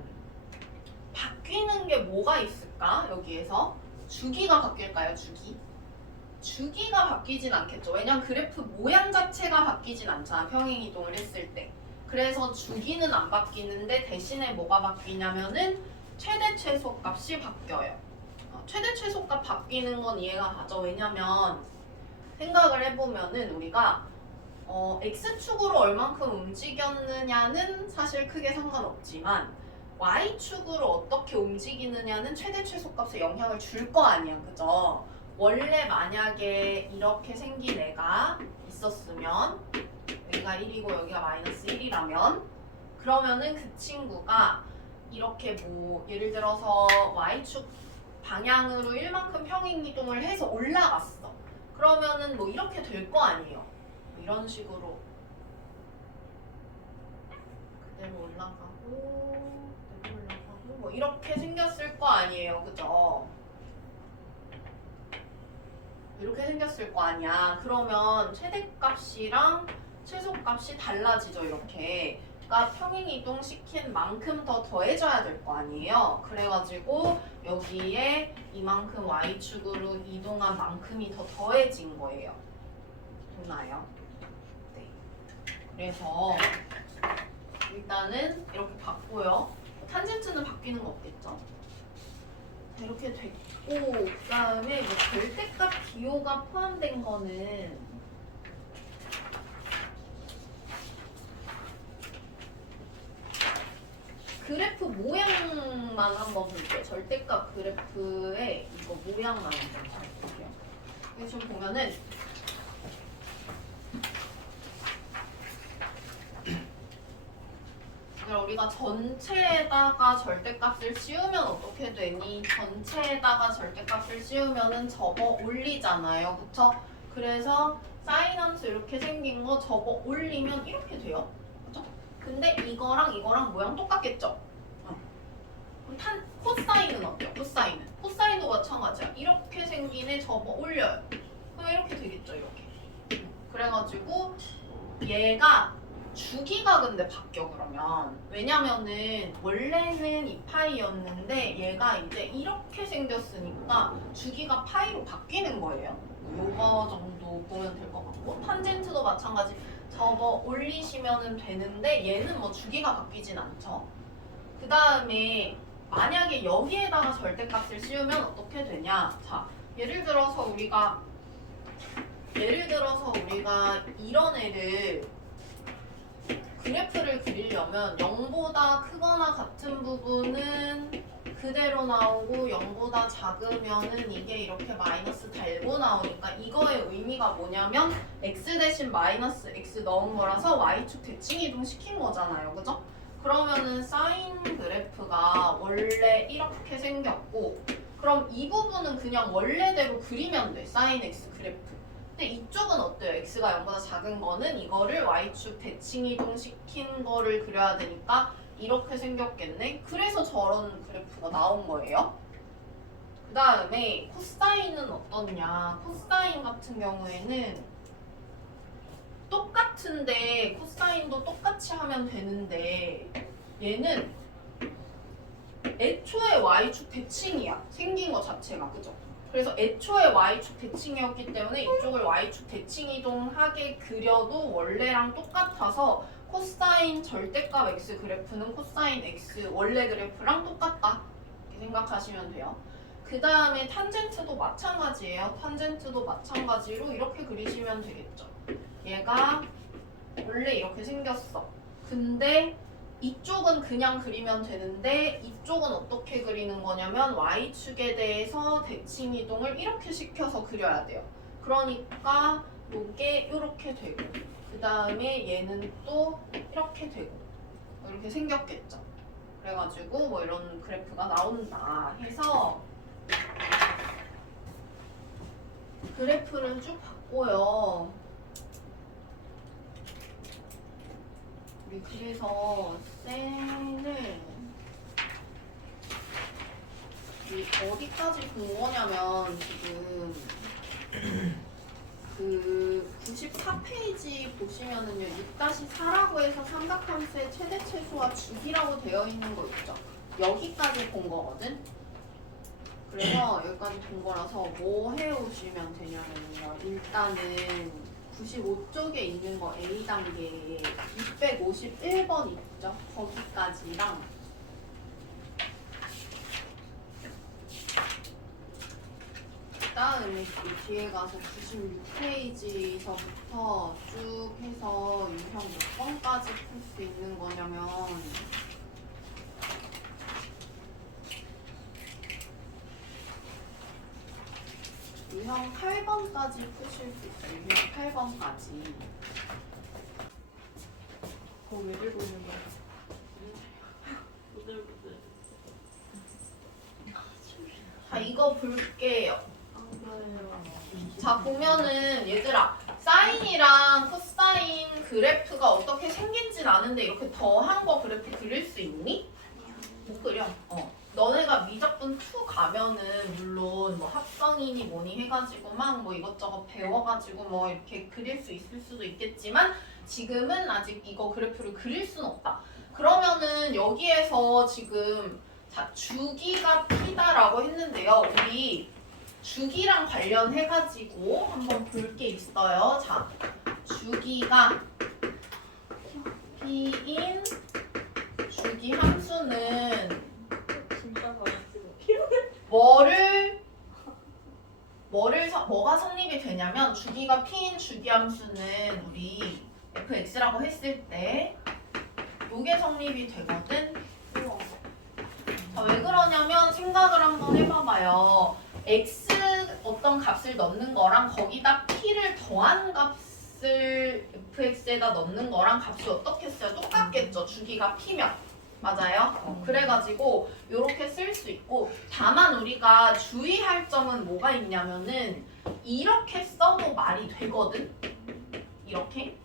바뀌는 게 뭐가 있을까? 여기에서 주기가 바뀔까요? 주기가 바뀌진 않겠죠. 왜냐면 그래프 모양 자체가 바뀌진 않잖아. 평행 이동을 했을 때. 그래서 주기는 안 바뀌는데 대신에 뭐가 바뀌냐면은 최대 최소 값이 바뀌어요. 최대 최소 값 바뀌는 건 이해가 가죠. 왜냐면 생각을 해보면은 우리가 X축으로 얼만큼 움직였느냐는 사실 크게 상관없지만 Y축으로 어떻게 움직이느냐는 최대 최소 값에 영향을 줄 거 아니야. 그죠? 원래 만약에 이렇게 생긴 애가 있었으면 여기가 1이고 여기가 마이너스 1이라면 그러면은 그 친구가 이렇게 뭐 예를 들어서 Y축 방향으로 1만큼 평행 이동을 해서 올라갔어. 그러면은 뭐 이렇게 될 거 아니에요. 이런 식으로 그대로 올라가고 뭐 이렇게 생겼을 거 아니에요. 그죠? 이렇게 생겼을 거 아니야. 그러면 최대값이랑 최소값이 달라지죠. 이렇게. 그러니까 평행이동 시킨 만큼 더 더해져야 될 거 아니에요. 그래가지고 여기에 이만큼 Y축으로 이동한 만큼이 더 더해진 거예요. 됐나요? 네. 그래서 일단은 이렇게 봤고요. 탄젠트는 바뀌는 거 없겠죠? 이렇게 됐고 그 다음에 뭐 절대값 기호가 포함된 거는 그래프 모양만 한번 볼게요. 절대값 그래프의 이거 모양만 한번 잘 볼게요. 이게 좀 보면은 우리가 전체에다가 절대값을 씌우면 어떻게 되니? 전체에다가 절대값을 씌우면은 접어 올리잖아요. 그쵸? 그래서 사인 함수 이렇게 생긴 거 접어 올리면 이렇게 돼요. 그쵸? 근데 이거랑 모양 똑같겠죠? 그럼 코사인은 어때요? 코사인도 마찬가지야. 이렇게 생긴 애 접어 올려요. 그럼 이렇게 되겠죠? 이렇게. 그래가지고 얘가 주기가 근데 바뀌어. 그러면 왜냐면은 원래는 2파이였는데 얘가 이제 이렇게 생겼으니까 주기가 파이로 바뀌는 거예요. 요거 정도 보면 될 것 같고 탄젠트도 마찬가지 접어 올리시면 되는데 얘는 뭐 주기가 바뀌진 않죠. 그 다음에 만약에 여기에다가 절대값을 씌우면 어떻게 되냐. 자, 예를 들어서 우리가 이런 애를 그래프를 그리려면 0보다 크거나 같은 부분은 그대로 나오고 0보다 작으면은 이게 이렇게 마이너스 달고 나오니까 이거의 의미가 뭐냐면 x 대신 마이너스 x 넣은 거라서 y축 대칭 이동 시킨 거잖아요. 그죠? 그러면은 사인 그래프가 원래 이렇게 생겼고 그럼 이 부분은 그냥 원래대로 그리면 돼. 사인 x 그래프. 근데 이쪽은 어때요? x가 0보다 작은 거는 이거를 y축 대칭 이동 시킨 거를 그려야 되니까 이렇게 생겼겠네? 그래서 저런 그래프가 나온 거예요. 그 다음에 코사인은 어떻냐? 코사인 같은 경우에는 똑같은데 코사인도 똑같이 하면 되는데 얘는 애초에 y축 대칭이야. 생긴 거 자체가. 그죠? 그래서 애초에 y축 대칭이었기 때문에 이쪽을 y축 대칭 이동하게 그려도 원래랑 똑같아서 코사인 절대값 x 그래프는 코사인 x 원래 그래프랑 똑같다. 이렇게 생각하시면 돼요. 그 다음에 탄젠트도 마찬가지예요. 탄젠트도 마찬가지로 이렇게 그리시면 되겠죠. 얘가 원래 이렇게 생겼어. 근데 이쪽은 그냥 그리면 되는데 이쪽은 어떻게 그리는 거냐면 y축에 대해서 대칭 이동을 이렇게 시켜서 그려야 돼요. 그러니까 요게 이렇게 되고 그 다음에 얘는 또 이렇게 되고 이렇게 생겼겠죠. 그래가지고 뭐 이런 그래프가 나온다 해서 그래프를 쭉 봤고요. 우리 그래서 셀을 우리 어디까지 본 거냐면 지금 그 94페이지 보시면은요 6-4라고 해서 삼각함수의 최대 최소와 주기라고 되어 있는 거 있죠. 여기까지 본 거거든. 그래서 여기까지 본 거라서 뭐 해오시면 되냐면요. 일단은 95쪽에 있는 거 A 단계에 651번 있죠. 거기까지랑 그다음에 그 뒤에 가서 96페이지서부터 쭉 해서 유형 몇 번까지 풀 수 있는 거냐면 유형 8번까지 푸실 수 있어요. 유형 8번까지. 그거 왜 들고 있는 거야? 부들부들. 자, 이거 볼게요. 안 보여요. 자, 보면은 얘들아 사인이랑 코사인 그래프가 어떻게 생긴진 아는데 이렇게 더한 거 그래프 그릴 수 있니? 못 그려. 너네가 미적분 2 가면은 물론 뭐 합성이니 뭐니 해가지고 막 뭐 이것저것 배워가지고 뭐 이렇게 그릴 수 있을 수도 있겠지만 지금은 아직 이거 그래프를 그릴 수는 없다. 그러면은 여기에서 지금 자 주기가 P다라고 했는데요. 우리 주기랑 관련해가지고 한번 볼 게 있어요. 자 주기가 P인 주기 함수는 진짜 잘했어. 뭐가 성립이 되냐면 주기가 P인 주기함수는 우리 fx라고 했을 때 요게 성립이 되거든. 자, 왜 그러냐면 생각을 한번 해봐봐요. x 어떤 값을 넣는 거랑 거기다 P를 더한 값을 fx에다 넣는 거랑 값이 어떻겠어요? 똑같겠죠. 주기가 P면. 맞아요. 그래가지고 이렇게 쓸 수 있고 다만 우리가 주의할 점은 뭐가 있냐면은 이렇게 써도 말이 되거든. 이렇게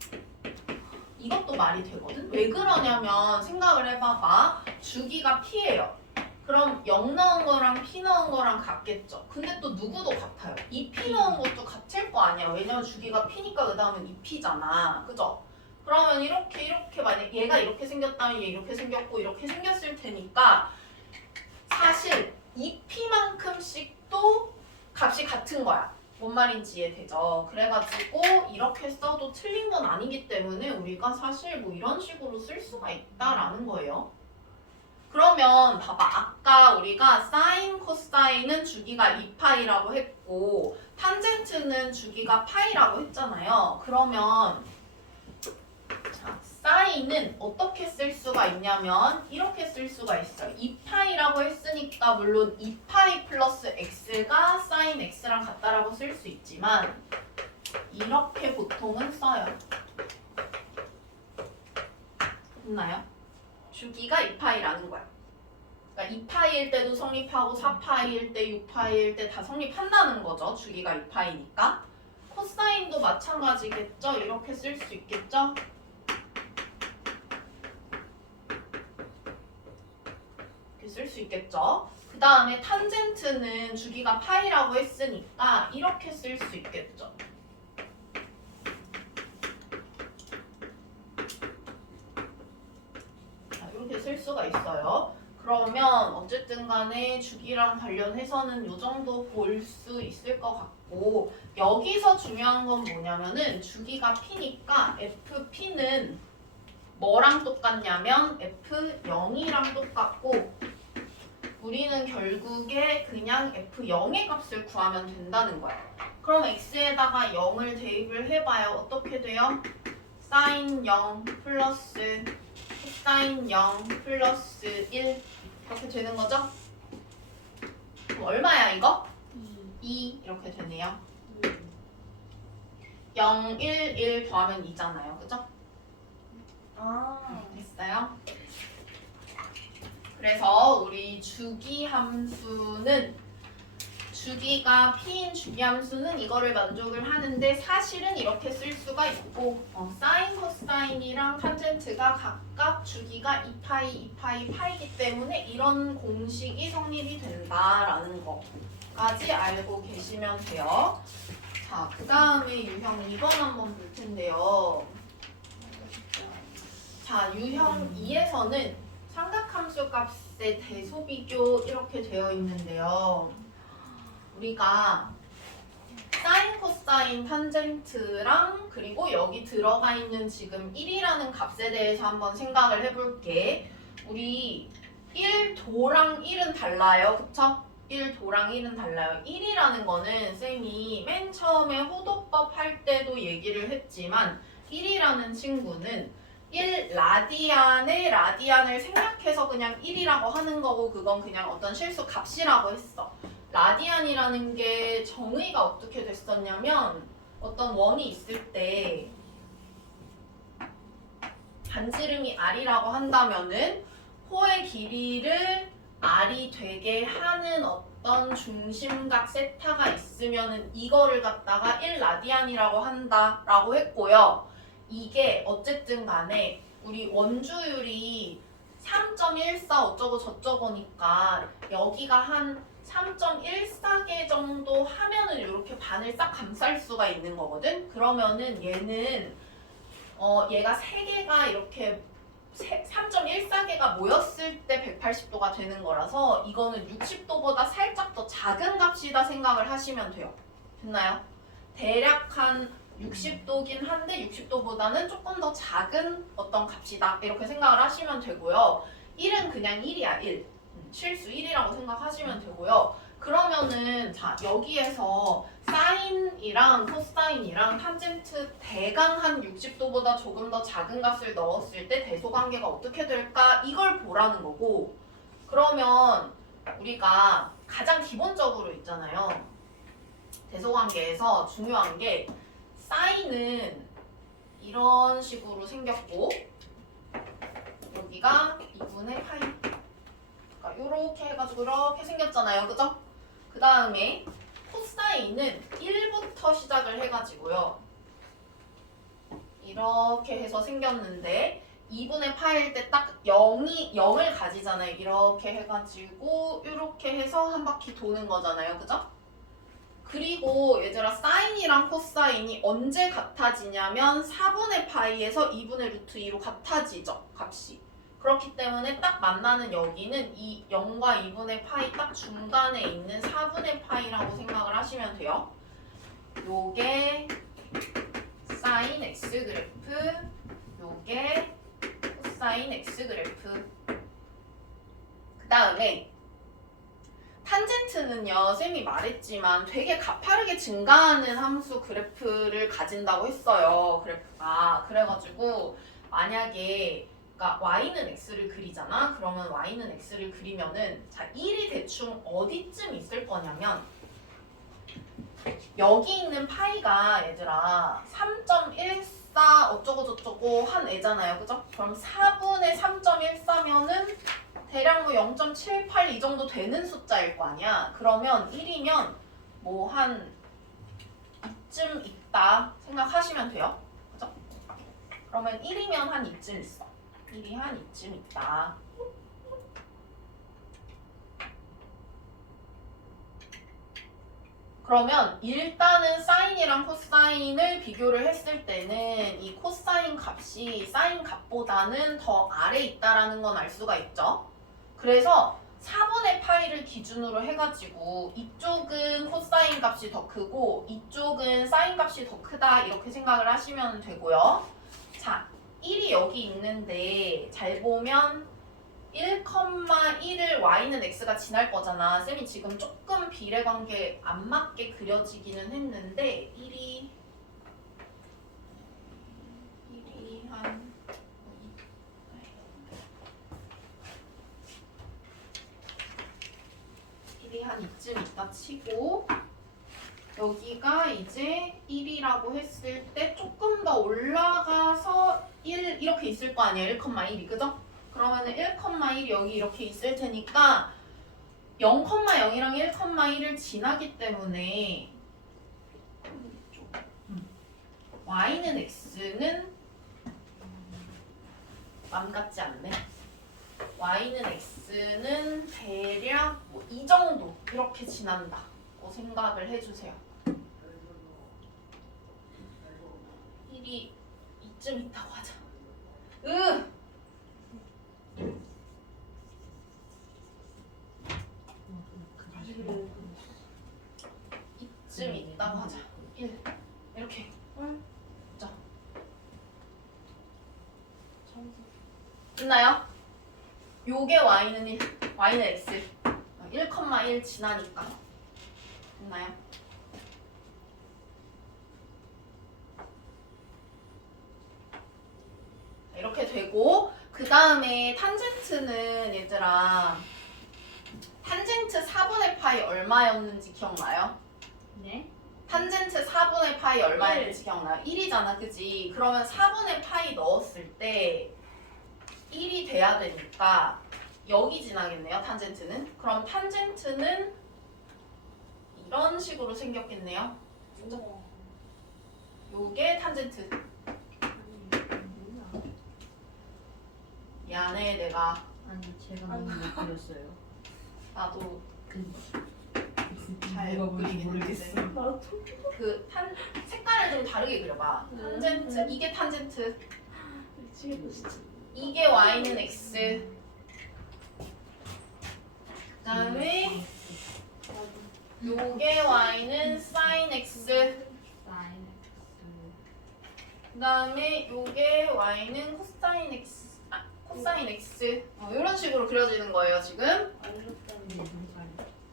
이것도 말이 되거든. 왜 그러냐면 생각을 해봐봐. 주기가 P예요. 그럼 0 넣은 거랑 P 넣은 거랑 같겠죠. 근데 또 누구도 같아요. 이 P 넣은 것도 같을 거 아니야. 왜냐면 주기가 P니까 그 다음은 2P잖아. 그죠? 그러면 이렇게 만약 얘가 이렇게 생겼다면 얘 이렇게 생겼고 이렇게 생겼을 테니까 사실 2P만큼씩도 값이 같은 거야. 뭔 말인지 이해되죠? 그래가지고 이렇게 써도 틀린 건 아니기 때문에 우리가 사실 뭐 이런 식으로 쓸 수가 있다라는 거예요. 그러면 봐봐. 아까 우리가 사인, 코사인은 주기가 2파이라고 했고 탄젠트는 주기가 파이라고 했잖아요. 그러면 자, 사인은 어떻게 쓸 수가 있냐면 이렇게 쓸 수가 있어요. 2파이라고 했으니까 물론 2파이 플러스 x가 사인 x랑 같다라고 쓸 수 있지만 이렇게 보통은 써요. 됐나요? 주기가 2파이라는 거야. 그러니까 2파이일 때도 성립하고 4파이일 때, 6파이일 때 다 성립한다는 거죠. 주기가 2파이니까. 코사인도 마찬가지겠죠? 이렇게 쓸 수 있겠죠? 쓸 수 있겠죠. 그 다음에 탄젠트는 주기가 파이라고 했으니까 이렇게 쓸 수 있겠죠. 자, 이렇게 쓸 수가 있어요. 그러면 어쨌든 간에 주기랑 관련해서는 이 정도 볼 수 있을 것 같고 여기서 중요한 건 뭐냐면은 주기가 P니까 FP는 뭐랑 똑같냐면 F0이랑 똑같고 우리는 결국에 그냥 F0의 값을 구하면 된다는 거야. 그럼 x에다가 0을 대입을 해봐요. 어떻게 돼요? 사인 0 플러스 코사인 0 플러스 1 이렇게 되는 거죠? 그럼 얼마야 이거? 2 이렇게 되네요. 0, 1, 1 더하면 2잖아요. 그죠? 됐어요? 그래서 우리 주기 함수는 주기가 P인 주기 함수는 이거를 만족을 하는데 사실은 이렇게 쓸 수가 있고 사인, 코사인 코사인이랑 탄젠트가 각각 주기가 2파이, 2파이, 파이기 때문에 이런 공식이 성립이 된다라는 거까지 알고 계시면 돼요. 자, 그 다음에 유형 2번 한번 볼 텐데요. 자, 유형 2에서는 삼각함수 값의 대소비교 이렇게 되어 있는데요. 우리가 사인, 코사인, 탄젠트랑 그리고 여기 들어가 있는 지금 1이라는 값에 대해서 한번 생각을 해볼게. 우리 1도랑 1은 달라요. 그쵸? 1도랑 1은 달라요. 1이라는 거는 쌤이 맨 처음에 호도법 할 때도 얘기를 했지만 1이라는 친구는 1라디안의 라디안을 생략해서 그냥 1이라고 하는 거고 그건 그냥 어떤 실수 값이라고 했어. 라디안이라는 게 정의가 어떻게 됐었냐면 어떤 원이 있을 때 반지름이 r이라고 한다면은 호의 길이를 r이 되게 하는 어떤 중심각 세타가 있으면은 이거를 갖다가 1라디안이라고 한다라고 했고요. 이게 어쨌든 간에 우리 원주율이 3.14 어쩌고 저쩌고니까 여기가 한 3.14개 정도 하면은 이렇게 반을 싹 감쌀 수가 있는 거거든. 그러면은 얘는 얘가 3개가 이렇게 3.14개가 모였을 때 180도가 되는 거라서 이거는 60도보다 살짝 더 작은 값이다 생각을 하시면 돼요. 됐나요? 대략 한 60도긴 한데 60도보다는 조금 더 작은 어떤 값이다 이렇게 생각을 하시면 되고요. 1은 그냥 1이야 1. 실수 1이라고 생각하시면 되고요. 그러면은 자 여기에서 사인이랑 코사인이랑 탄젠트 대강 한 60도보다 조금 더 작은 값을 넣었을 때 대소관계가 어떻게 될까 이걸 보라는 거고 그러면 우리가 가장 기본적으로 있잖아요. 대소관계에서 중요한 게 사인은 이런 식으로 생겼고 여기가 2분의 파이 이렇게 해가지고 이렇게 생겼잖아요. 그죠? 그 다음에 코사인은 1부터 시작을 해가지고요. 이렇게 해서 생겼는데 2분의 파일 때 딱 0을 가지잖아요. 이렇게 해가지고 이렇게 해서 한 바퀴 도는 거잖아요. 그죠? 그리고 얘들아 사인이랑 코사인이 언제 같아지냐면 4분의 파이에서 2분의 루트 2로 같아지죠. 값이. 그렇기 때문에 딱 만나는 여기는 이 0과 2분의 파이 딱 중간에 있는 4분의 파이라고 생각을 하시면 돼요. 요게 사인 x 그래프, 요게 코사인 x 그래프. 그 다음에 탄젠트는요, 쌤이 말했지만 되게 가파르게 증가하는 함수 그래프를 가진다고 했어요. 그래프가. 그래가지고 만약에 그러니까 y는 x를 그리잖아. 그러면 y는 x를 그리면은 자 1이 대충 어디쯤 있을 거냐면 여기 있는 파이가 얘들아 3.14 어쩌고 저쩌고 한 애잖아요. 그죠? 그럼 4분의 3.14면은 대략 뭐 0.78 이 정도 되는 숫자일 거 아니야. 그러면 1이면 뭐 한 이쯤 있다 생각하시면 돼요. 그죠? 그러면 1이면 한 이쯤 있어. 1이 한 이쯤 있다. 그러면 일단은 사인이랑 코사인을 비교를 했을 때는 이 코사인 값이 사인 값보다는 더 아래에 있다라는 건 알 수가 있죠. 그래서 4분의 파이를 기준으로 해가지고 이쪽은 코사인 값이 더 크고 이쪽은 사인 값이 더 크다 이렇게 생각을 하시면 되고요. 자, 1이 여기 있는데 잘 보면 1,1을 y는 x가 지날 거잖아. 쌤이 지금 조금 비례관계 안 맞게 그려지기는 했는데 1이 한 이쯤 있다 치고 여기가 이제 1이라고 했을 때 조금 더 올라가서 1 이렇게 있을 거 아니에요. 1,1이 그죠? 그러면은 1,1이 여기 이렇게 있을 테니까 0,0이랑 1,1을 지나기 때문에 y는 x는 맘 같지 않네. y는 x는 대략 뭐 이 정도 이렇게 지난다고 생각을 해주세요. 1이 이쯤 있다고 하자. 이쯤 있다고 하자. 1 이렇게. 자, 됐나요? 요게 y는 1, y는 x. 1,1 지나니까. 됐나요? 이렇게 되고 그 다음에 탄젠트는 얘들아 탄젠트 4분의 파이 얼마였는지 기억나요? 네? 탄젠트 4분의 파이 얼마였는지 기억나요? 1이잖아, 그지? 그러면 4분의 파이 넣었을 때 1이 돼야 되니까 여기 지나겠네요, 탄젠트는. 그럼 탄젠트는 이런 식으로 생겼겠네요. 요게 탄젠트. 미안해, 내가. 아니 제가 너무 못 그렸어요. 나도 그 잘 누가 못 보는지 그리겠는데. 모르겠어. 그 색깔을 좀 다르게 그려봐. 탄젠트, 이게 탄젠트, 미치겠다 진짜. 이게 y는 x. 그다음에 요게 y는 sin x. 사인 그다음에 요게 y는 코사인 x. 코사인 x. 이런 식으로 그려지는 거예요, 지금. 알겠다니.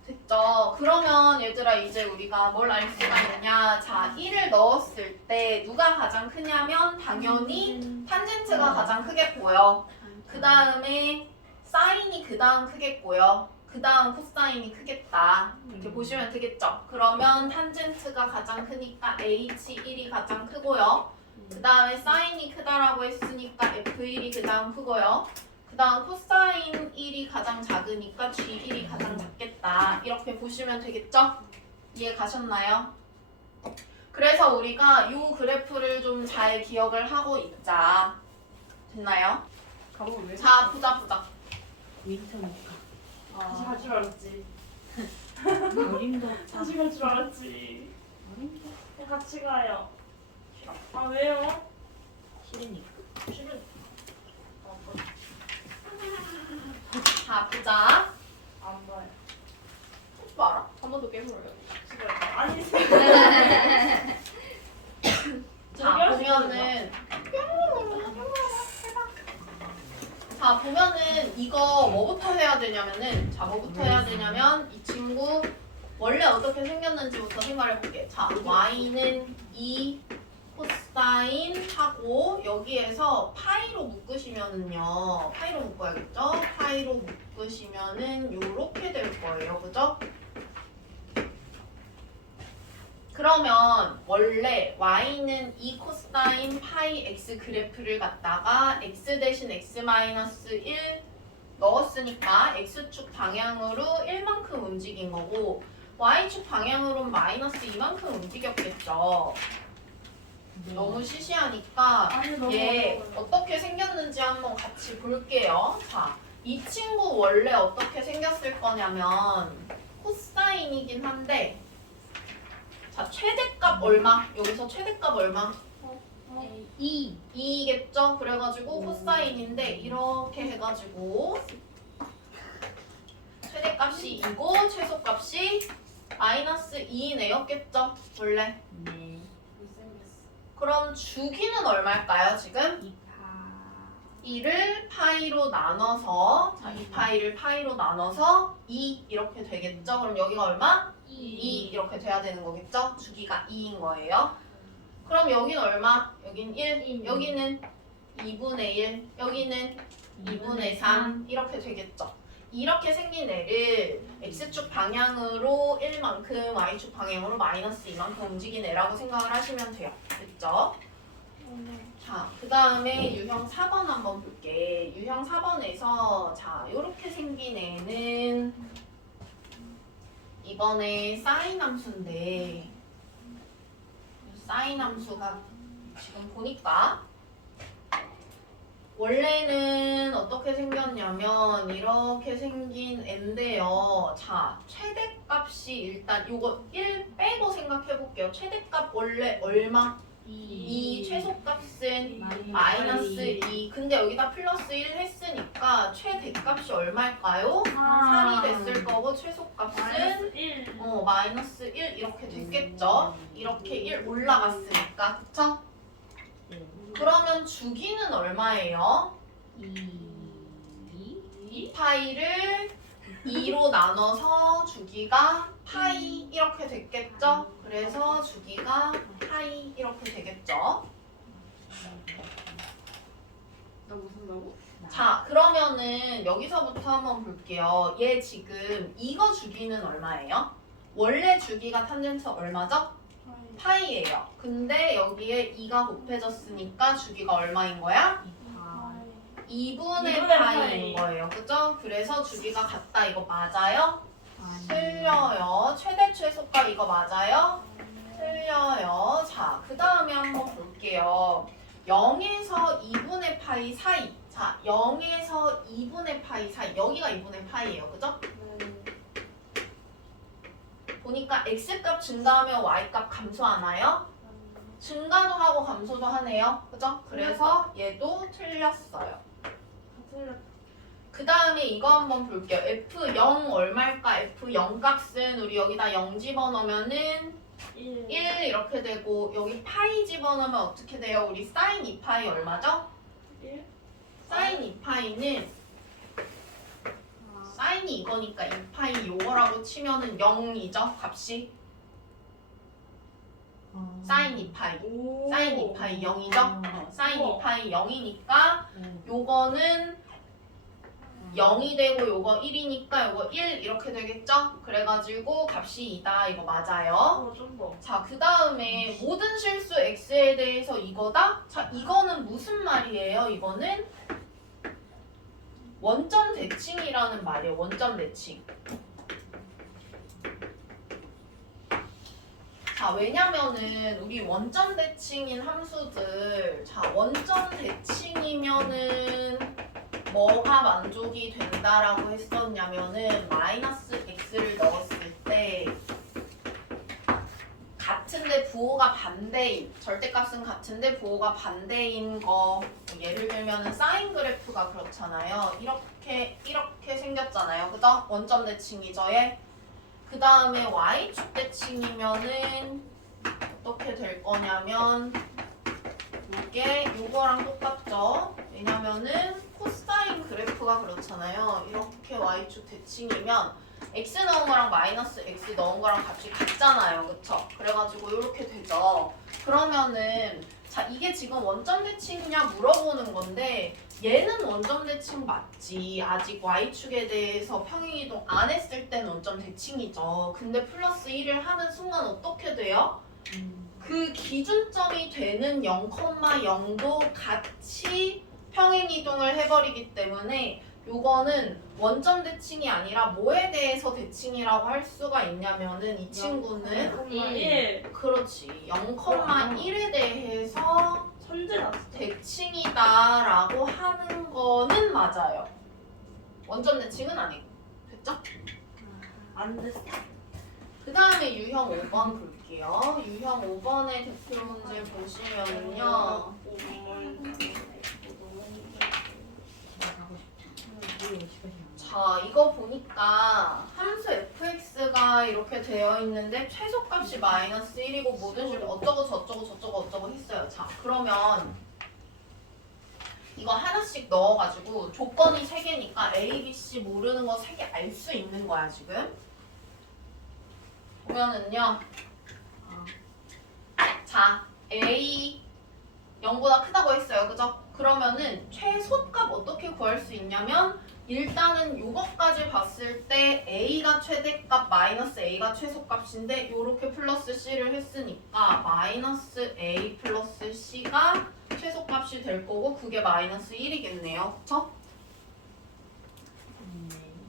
됐죠? 그러면 얘들아 이제 우리가 뭘 알 수가 있냐? 자, 1을 넣었을 때 누가 가장 크냐면 당연히 탄젠트가 가장 크겠고요. 그 다음에 사인이 그 다음 크겠고요. 그 다음 코사인이 크겠다. 이렇게 보시면 되겠죠? 그러면 탄젠트가 가장 크니까 H1이 가장 크고요. 그 다음에 사인이 크다라고 했으니까 F1이 그 다음 크고요. 그 다음 코사인 1이 가장 작으니까 G1이 가장 작겠다. 이렇게 보시면 되겠죠? 이해 가셨나요? 그래서 우리가 이 그래프를 좀 잘 기억을 하고 있자. 됐나요? 가보 왜? 자, 보자. 윈터니까. 다시 갈 줄 알았지. 어림도 없다. 다시 갈 줄 알았지. 어림도 그냥 같이 가요. 아 왜요? 싫으니까. 싫은. 자, 보자. 안 봐요. 뭐 알아? 한 번 더 깨물어요. 싫어요. 아니 자, 보면은 이거 뭐부터 해야 되냐면은 뭐부터 해야 되냐면 이 친구 원래 어떻게 생겼는지부터 생각해 볼게. 자, y는 2 코사인 하고 여기에서 파이로 묶으시면은요. 파이로 묶어야겠죠? 파이로 묶으시면은 요렇게 될 거예요. 그죠? 그러면 원래 y는 2 코사인 파이 x 그래프를 갖다가 x 대신 x 마이너스 1 넣었으니까 x축 방향으로 1만큼 움직인 거고 y축 방향으로는 마이너스 2만큼 움직였겠죠. 너무 시시하니까 아니 너무 얘 어려워요. 어떻게 생겼는지 한번 같이 볼게요. 자, 이 친구 원래 어떻게 생겼을 거냐면 코사인이긴 한데 자, 최대값 얼마? 여기서 최대값 얼마? 2겠죠? 그래가지고 코사인인데 이렇게 해가지고 최대값이 2고 최소값이 마이너스 2네였겠죠? 원래. 네. 못생겼어. 그럼 주기는 얼마일까요, 지금? 이파. 2를 파이로 나눠서 자, 이 파이를 파이로 나눠서 2 이렇게 되겠죠? 그럼 여기가 얼마? 2 이렇게 돼야 되는 거겠죠? 주기가 2인 거예요. 그럼 여기는 얼마? 여기는 1, 여기는 2분의 1, 여기는 2분의 3 이렇게 되겠죠? 이렇게 생긴 애를 x축 방향으로 1만큼 y축 방향으로 마이너스 2만큼 움직인 애라고 생각을 하시면 돼요. 됐죠? 자, 그 다음에 유형 4번 한번 볼게. 유형 4번에서 자, 요렇게 생긴 애는 이번에 사인 함수인데 사인 함수가 지금 보니까 원래는 어떻게 생겼냐면 이렇게 생긴 n인데요. 자, 최대값이 일단 요거 1 빼고 생각해 볼게요. 최대값 원래 얼마? 2, 최소값은 마이너스 2. 근데 여기다 플러스 1 했으니까 최대값이 얼마일까요? 3이 됐을 거고 최소값은 마이너스 1. 마이너스 1 이렇게 됐겠죠? 이렇게 1 올라갔으니까 그쵸? 그러면 주기는 얼마예요? 2 파이를 2로 나눠서 주기가 파이 이렇게 됐겠죠? 그래서 주기가 파이 이렇게 되겠죠? 나 무슨다고? 자, 그러면은 여기서부터 한번 볼게요. 얘 지금 이거 주기는 얼마예요? 원래 주기가 탄젠트 얼마죠? 파이예요. 근데 여기에 2가 곱해졌으니까 주기가 얼마인 거야? 2분의 파이인 거예요. 그죠? 그래서 주기가 같다. 이거 맞아요? 틀려요. 최대 최소값 이거 맞아요? 틀려요. 자, 그 다음에 한번 볼게요. 0에서 2분의 파이 사이. 자, 0에서 2분의 파이 사이. 여기가 2분의 파이예요. 그죠? 보니까 x값 증가하면 y값 감소하나요? 증가도 하고 감소도 하네요. 그죠? 그래서 얘도 틀렸어요. 그 다음에 이거 한번 볼게요. f0 얼마일까? f0 값은 우리 여기다 0 집어넣으면은 1 이렇게 되고 여기 파이 집어넣으면 어떻게 돼요? 우리 사인 2파이 얼마죠? 1? 사인 2파이는 사인이 이거니까 2파이 요거라고 치면은 0이죠? 값이 사인 2파이 사인 2파이 0이죠? 사인 2파이 0이니까 요거는 0이 되고 요거 1이니까 요거 1 이렇게 되겠죠? 그래가지고 값이 2다 이거 맞아요. 좀 더. 자, 그 다음에 모든 실수 x에 대해서 이거다? 자, 이거는 무슨 말이에요? 이거는 원점 대칭이라는 말이에요. 원점 대칭. 자, 왜냐면은 우리 원점 대칭인 함수들 자, 원점 대칭이면은 뭐가 만족이 된다라고 했었냐면은 마이너스 x를 넣었을 때 같은데 부호가 반대인 절대값은 같은데 부호가 반대인 거 예를 들면은 사인 그래프가 그렇잖아요. 이렇게 생겼잖아요. 그죠? 원점 대칭이죠. 얘. 그 다음에 y축 대칭이면은 어떻게 될 거냐면 이게 요거랑 똑같죠. 왜냐면은 코사인 그래프가 그렇잖아요. 이렇게 y축 대칭이면 x 넣은 거랑 마이너스 x 넣은 거랑 값이 같잖아요. 그쵸? 그래가지고 이렇게 되죠. 그러면은 자, 이게 지금 원점 대칭이냐 물어보는 건데 얘는 원점 대칭 맞지. 아직 y축에 대해서 평행이동 안 했을 땐 원점 대칭이죠. 근데 플러스 1을 하는 순간 어떻게 돼요? 그 기준점이 되는 0,0도 같이 평행이동을 해버리기 때문에 요거는 원점 대칭이 아니라 뭐에 대해서 대칭이라고 할 수가 있냐면은 이 친구는 1. 그렇지 0,1에 대해서 선제 났어. 대칭이다라고 하는 거는 맞아요. 원점 대칭은 아니고 됐죠? 안 됐어. 그 다음에 유형 5번 볼게요. 유형 5번의 대표 문제 보시면은요. 자, 이거 보니까 함수 fx가 이렇게 되어 있는데 최소값이 마이너스 1이고 모든 식 어쩌고 저쩌고 했어요. 자, 그러면 이거 하나씩 넣어가지고 조건이 3개니까 A, B, C 모르는 거 3개 알 수 있는 거야, 지금. 보면은요. 자, A 0보다 크다고 했어요. 그죠? 그러면은 최소값 어떻게 구할 수 있냐면 일단은 요거까지 봤을 때 A가 최대값 마이너스 A가 최소값인데 요렇게 플러스 C를 했으니까 마이너스 A 플러스 C가 최소값이 될 거고 그게 마이너스 1이겠네요. 그쵸?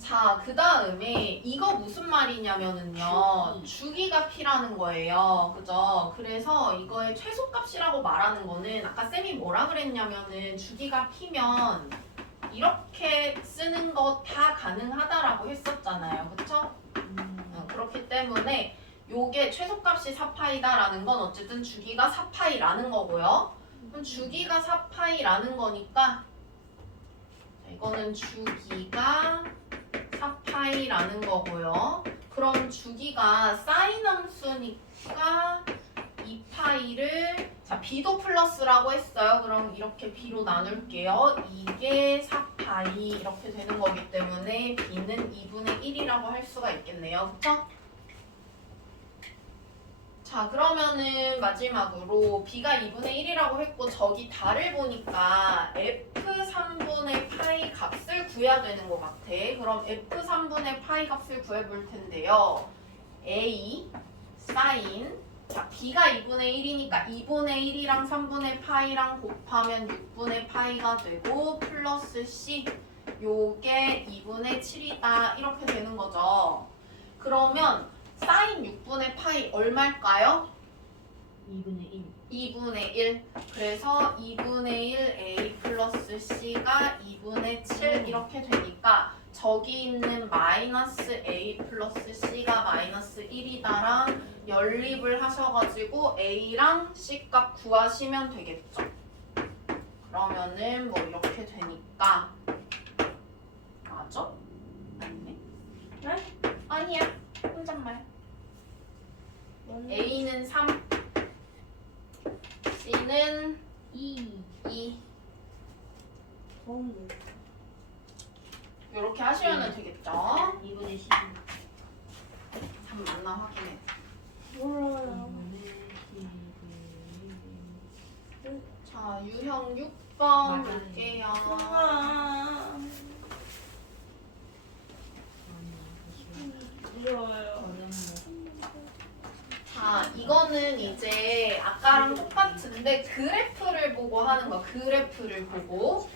자, 그 다음에 이거 무슨 말이냐면은요. 주기가 P라는 거예요. 그죠? 그래서 이거의 최소값이라고 말하는 거는 아까 쌤이 뭐라 그랬냐면은 주기가 P면 이렇게 쓰는 거 다 가능하다라고 했었잖아요. 그쵸? 그렇기 때문에 요게 최소값이 4파이다라는 건 어쨌든 주기가 4파이라는 거고요. 그럼 주기가 4파이라는 거니까 자, 이거는 주기가 4파이라는 거고요. 그럼 주기가 사인 함수니까 2파이를 자 b도 플러스라고 했어요. 그럼 이렇게 b로 나눌게요. 이게 4파이 이렇게 되는 거기 때문에 b는 2분의 1이라고 할 수가 있겠네요. 그쵸? 자 그러면은 마지막으로 b가 2분의 1이라고 했고 저기 달을 보니까 f3분의 파이 값을 구해야 되는 것 같아. 그럼 f3분의 파이 값을 구해볼 텐데요. a 사인 자 b가 2분의 1이니까 2분의 1이랑 3분의 파이랑 곱하면 6분의 파이가 되고 플러스 c 요게 2분의 7이다 이렇게 되는 거죠. 그러면 사인 6분의 파이 얼마일까요? 2분의 1. 2분의 1. 그래서 2분의 1 a 플러스 c가 2분의 7 이렇게 되니까 저기 있는 마이너스 a 플러스 c가 마이너스 1이다랑 연립을 하셔가지고 a랑 c 값 구하시면 되겠죠. 그러면은 뭐 이렇게 되니까 맞아? 아니네? 네? 아니야. 혼잣말. 뭔- A는 3, C는 2. 2. 처음 보 이렇게 하시면 되겠죠? 2분의 10. 3 맞나 확인해. 몰라요. 2분의 10. 자, 유형 6번 맞아요. 볼게요. 아, 무서워요. 자, 이거는 이제 아까랑 똑같은데 그래프를 보고 하는 거. 그래프를 보고.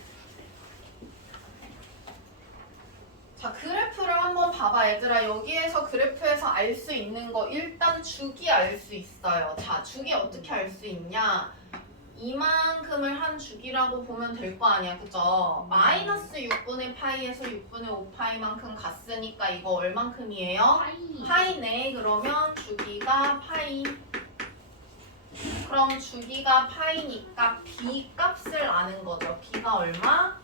자, 그래프를 한번 봐봐, 얘들아. 여기에서 그래프에서 알 수 있는 거 일단 주기 알 수 있어요. 자, 주기 어떻게 알 수 있냐? 이만큼을 한 주기라고 보면 될 거 아니야, 그죠? 마이너스 6분의 파이에서 6분의 5파이만큼 갔으니까 이거 얼만큼이에요? 파이네. 그러면 주기가 파이. 그럼 주기가 파이니까 b 값을 아는 거죠. b가 얼마?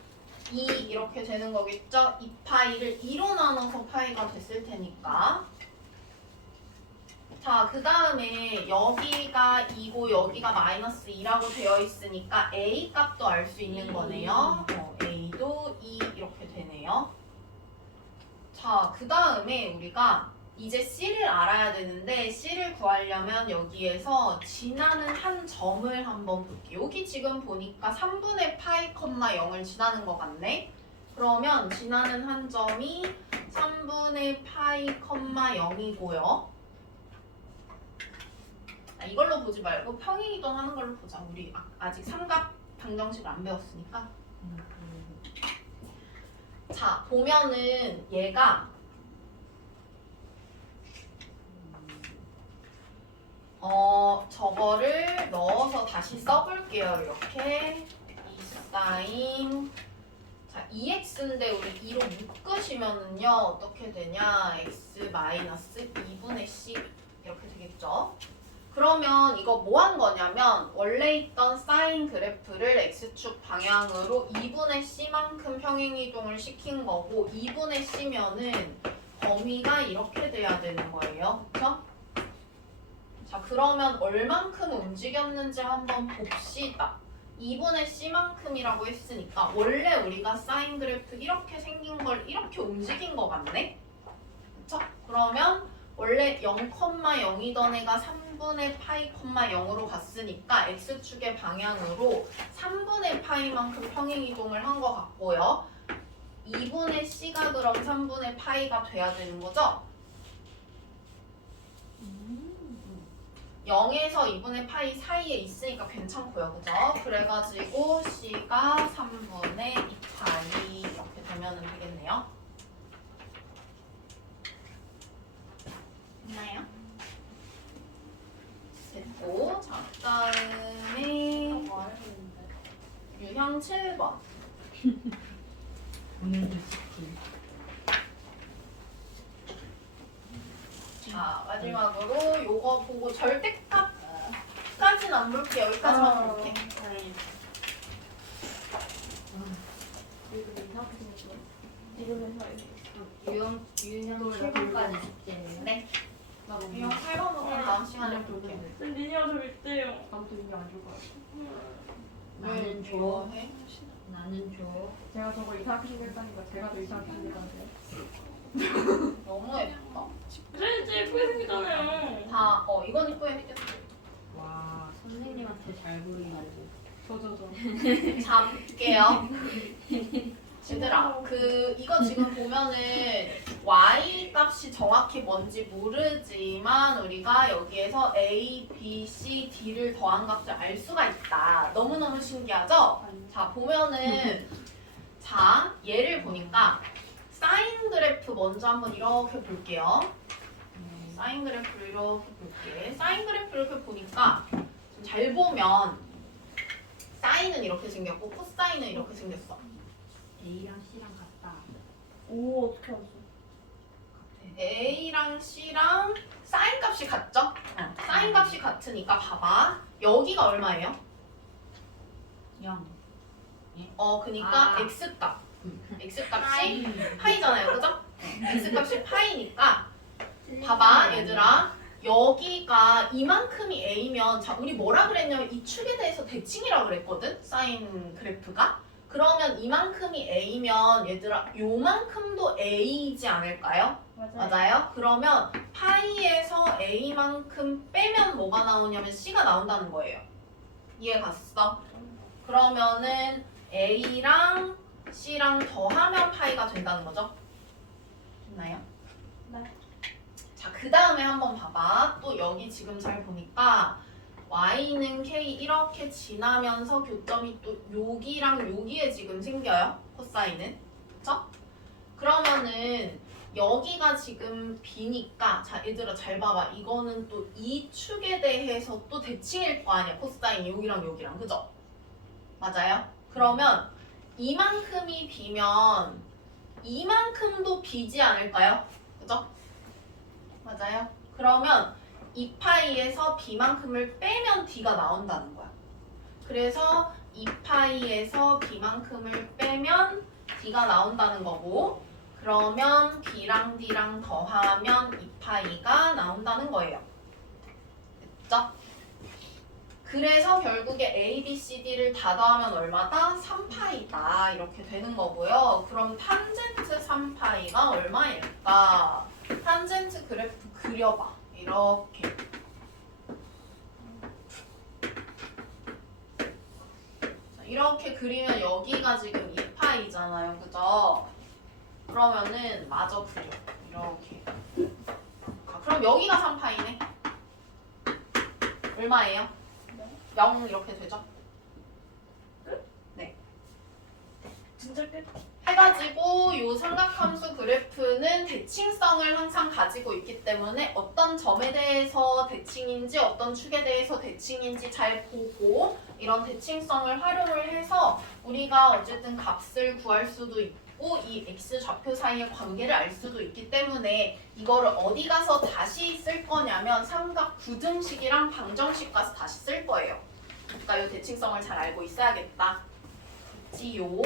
2 이렇게 되는 거겠죠? 2파이를 2로 나눠서 파이가 됐을 테니까. 자, 그 다음에 여기가 2고 여기가 마이너스 2라고 되어 있으니까 a 값도 알 수 있는 거네요. a도 2 이렇게 되네요. 자, 그 다음에 우리가 이제 c를 알아야 되는데 c를 구하려면 여기에서 지나는 한 점을 한번 볼게요. 여기 지금 보니까 3분의 파이, 0을 지나는 것 같네. 그러면 지나는 한 점이 3분의 파이, 0이고요. 이걸로 보지 말고 평행이동 하는 걸로 보자. 우리 아직 삼각 방정식을 안 배웠으니까. 자, 보면은 얘가 저거를 넣어서 다시 써볼게요. 이렇게 2sin 자, 2x인데 우리 2로 묶으시면은요 어떻게 되냐? x 마이너스 2분의 c 이렇게 되겠죠? 그러면 이거 뭐 한 거냐면 원래 있던 사인 그래프를 x축 방향으로 2분의 c만큼 평행이동을 시킨 거고 2분의 c면은 범위가 이렇게 돼야 되는 거예요. 그쵸? 자, 그러면 얼만큼 움직였는지 한번 봅시다. 2분의 c만큼이라고 했으니까 원래 우리가 사인 그래프 이렇게 생긴 걸 이렇게 움직인 것 같네? 그쵸? 그러면 원래 0,0이던 애가 3분의 파이, 0으로 갔으니까 x축의 방향으로 3분의 파이만큼 평행이동을 한 것 같고요. 2분의 c가 그럼 3분의 파이가 돼야 되는 거죠? 0에서 2분의 파이 사이에 있으니까 괜찮고요. 그죠? 그래가지고 c가 3분의 2파이 이렇게 되면 되겠네요. 7번. 오늘도 치킨. 자, 마지막으로 요거 보고 절대값까지는 안 볼게. 여기까지만 볼게. 이거 이상하게 생겼어. 이러면서 유형 7번까지 숙제예요. 네. 나 너무 이거 8번부터 다음 시간에 볼게. 리니어 좀 있대요. 아무도 이게 안 줄 것 같아. 나는 줘. 줘. 나는 줘. 제가 저거 이상하게 생겼다니까 제가 더 이상하게 생겼다는데. 너무 예쁘다. 그래, 진짜 예쁘게 생기잖아요. 다, 이건 이쁘게 생겼어. 와 선생님한테 잘 보이려고. 저. 잡게요. 얘들아, 이거 지금 보면은 y 값이 정확히 뭔지 모르지만 우리가 여기에서 a, b, c, d를 더한 값을 알 수가 있다. 너무너무 신기하죠? 자, 보면은 자, 얘를 보니까 사인 그래프 먼저 한번 이렇게 볼게요. 사인 그래프를 이렇게 볼게. 사인 그래프를 이렇게 보니까 좀 잘 보면 사인은 이렇게 생겼고 코사인은 이렇게 생겼어. A랑 C랑 같다. 오, 어떻게 알았어? A랑 C랑 사인 값이 같죠? 사인 값이 같으니까 봐봐. 여기가 얼마예요? 0. 그니까 아. X 값. X 값이 파이잖아요. 그죠? X 값이 파이니까 봐봐 얘들아. 여기가 이만큼이 A면 자 우리 뭐라 그랬냐면 이 축에 대해서 대칭이라 그랬거든? 사인 그래프가. 그러면 이만큼이 A면 얘들아 요만큼도 A이지 않을까요? 맞아요? 그러면 파이에서 A만큼 빼면 뭐가 나오냐면 C가 나온다는 거예요. 이해 갔어? 그러면은 A랑 C랑 더하면 파이가 된다는 거죠? 됐나요? 네. 자, 그 다음에 한번 봐봐. 또 여기 지금 잘 보니까 y는 k 이렇게 지나면서 교점이 또 여기랑 여기에 지금 생겨요. 코사인은. 그쵸? 그러면은 여기가 지금 b니까 자 얘들아 잘 봐봐. 이거는 또 이 축에 대해서 또 대칭일 거 아니야. 코사인이 여기랑 여기랑. 그죠? 맞아요? 그러면 이만큼이 b면 이만큼도 b지 않을까요? 그죠? 맞아요? 그러면 2파이에서 b만큼을 빼면 d가 나온다는 거야. 그래서 2파이에서 b만큼을 빼면 d가 나온다는 거고 그러면 b랑 d랑 더하면 2파이가 나온다는 거예요. 됐죠? 그래서 결국에 a, b, c, d를 다 더하면 얼마다? 3파이다 이렇게 되는 거고요. 그럼 탄젠트 3파이가 얼마일까? 탄젠트 그래프 그려봐. 이렇게. 자, 이렇게 그리면 여기가 지금 2파이잖아요. 그죠? 그러면은 마저 그려. 이렇게. 그럼 여기가 3파이네. 얼마예요? 0 이렇게 되죠? 네. 진짜 끝? 해가지고 이 삼각함수 그래프는 대칭성을 항상 가지고 있기 때문에 어떤 점에 대해서 대칭인지 어떤 축에 대해서 대칭인지 잘 보고 이런 대칭성을 활용을 해서 우리가 어쨌든 값을 구할 수도 있고 이 x 좌표 사이의 관계를 알 수도 있기 때문에 이거를 어디 가서 다시 쓸 거냐면 삼각 부등식이랑 방정식 가서 다시 쓸 거예요. 그러니까 이 대칭성을 잘 알고 있어야겠다. 있지요.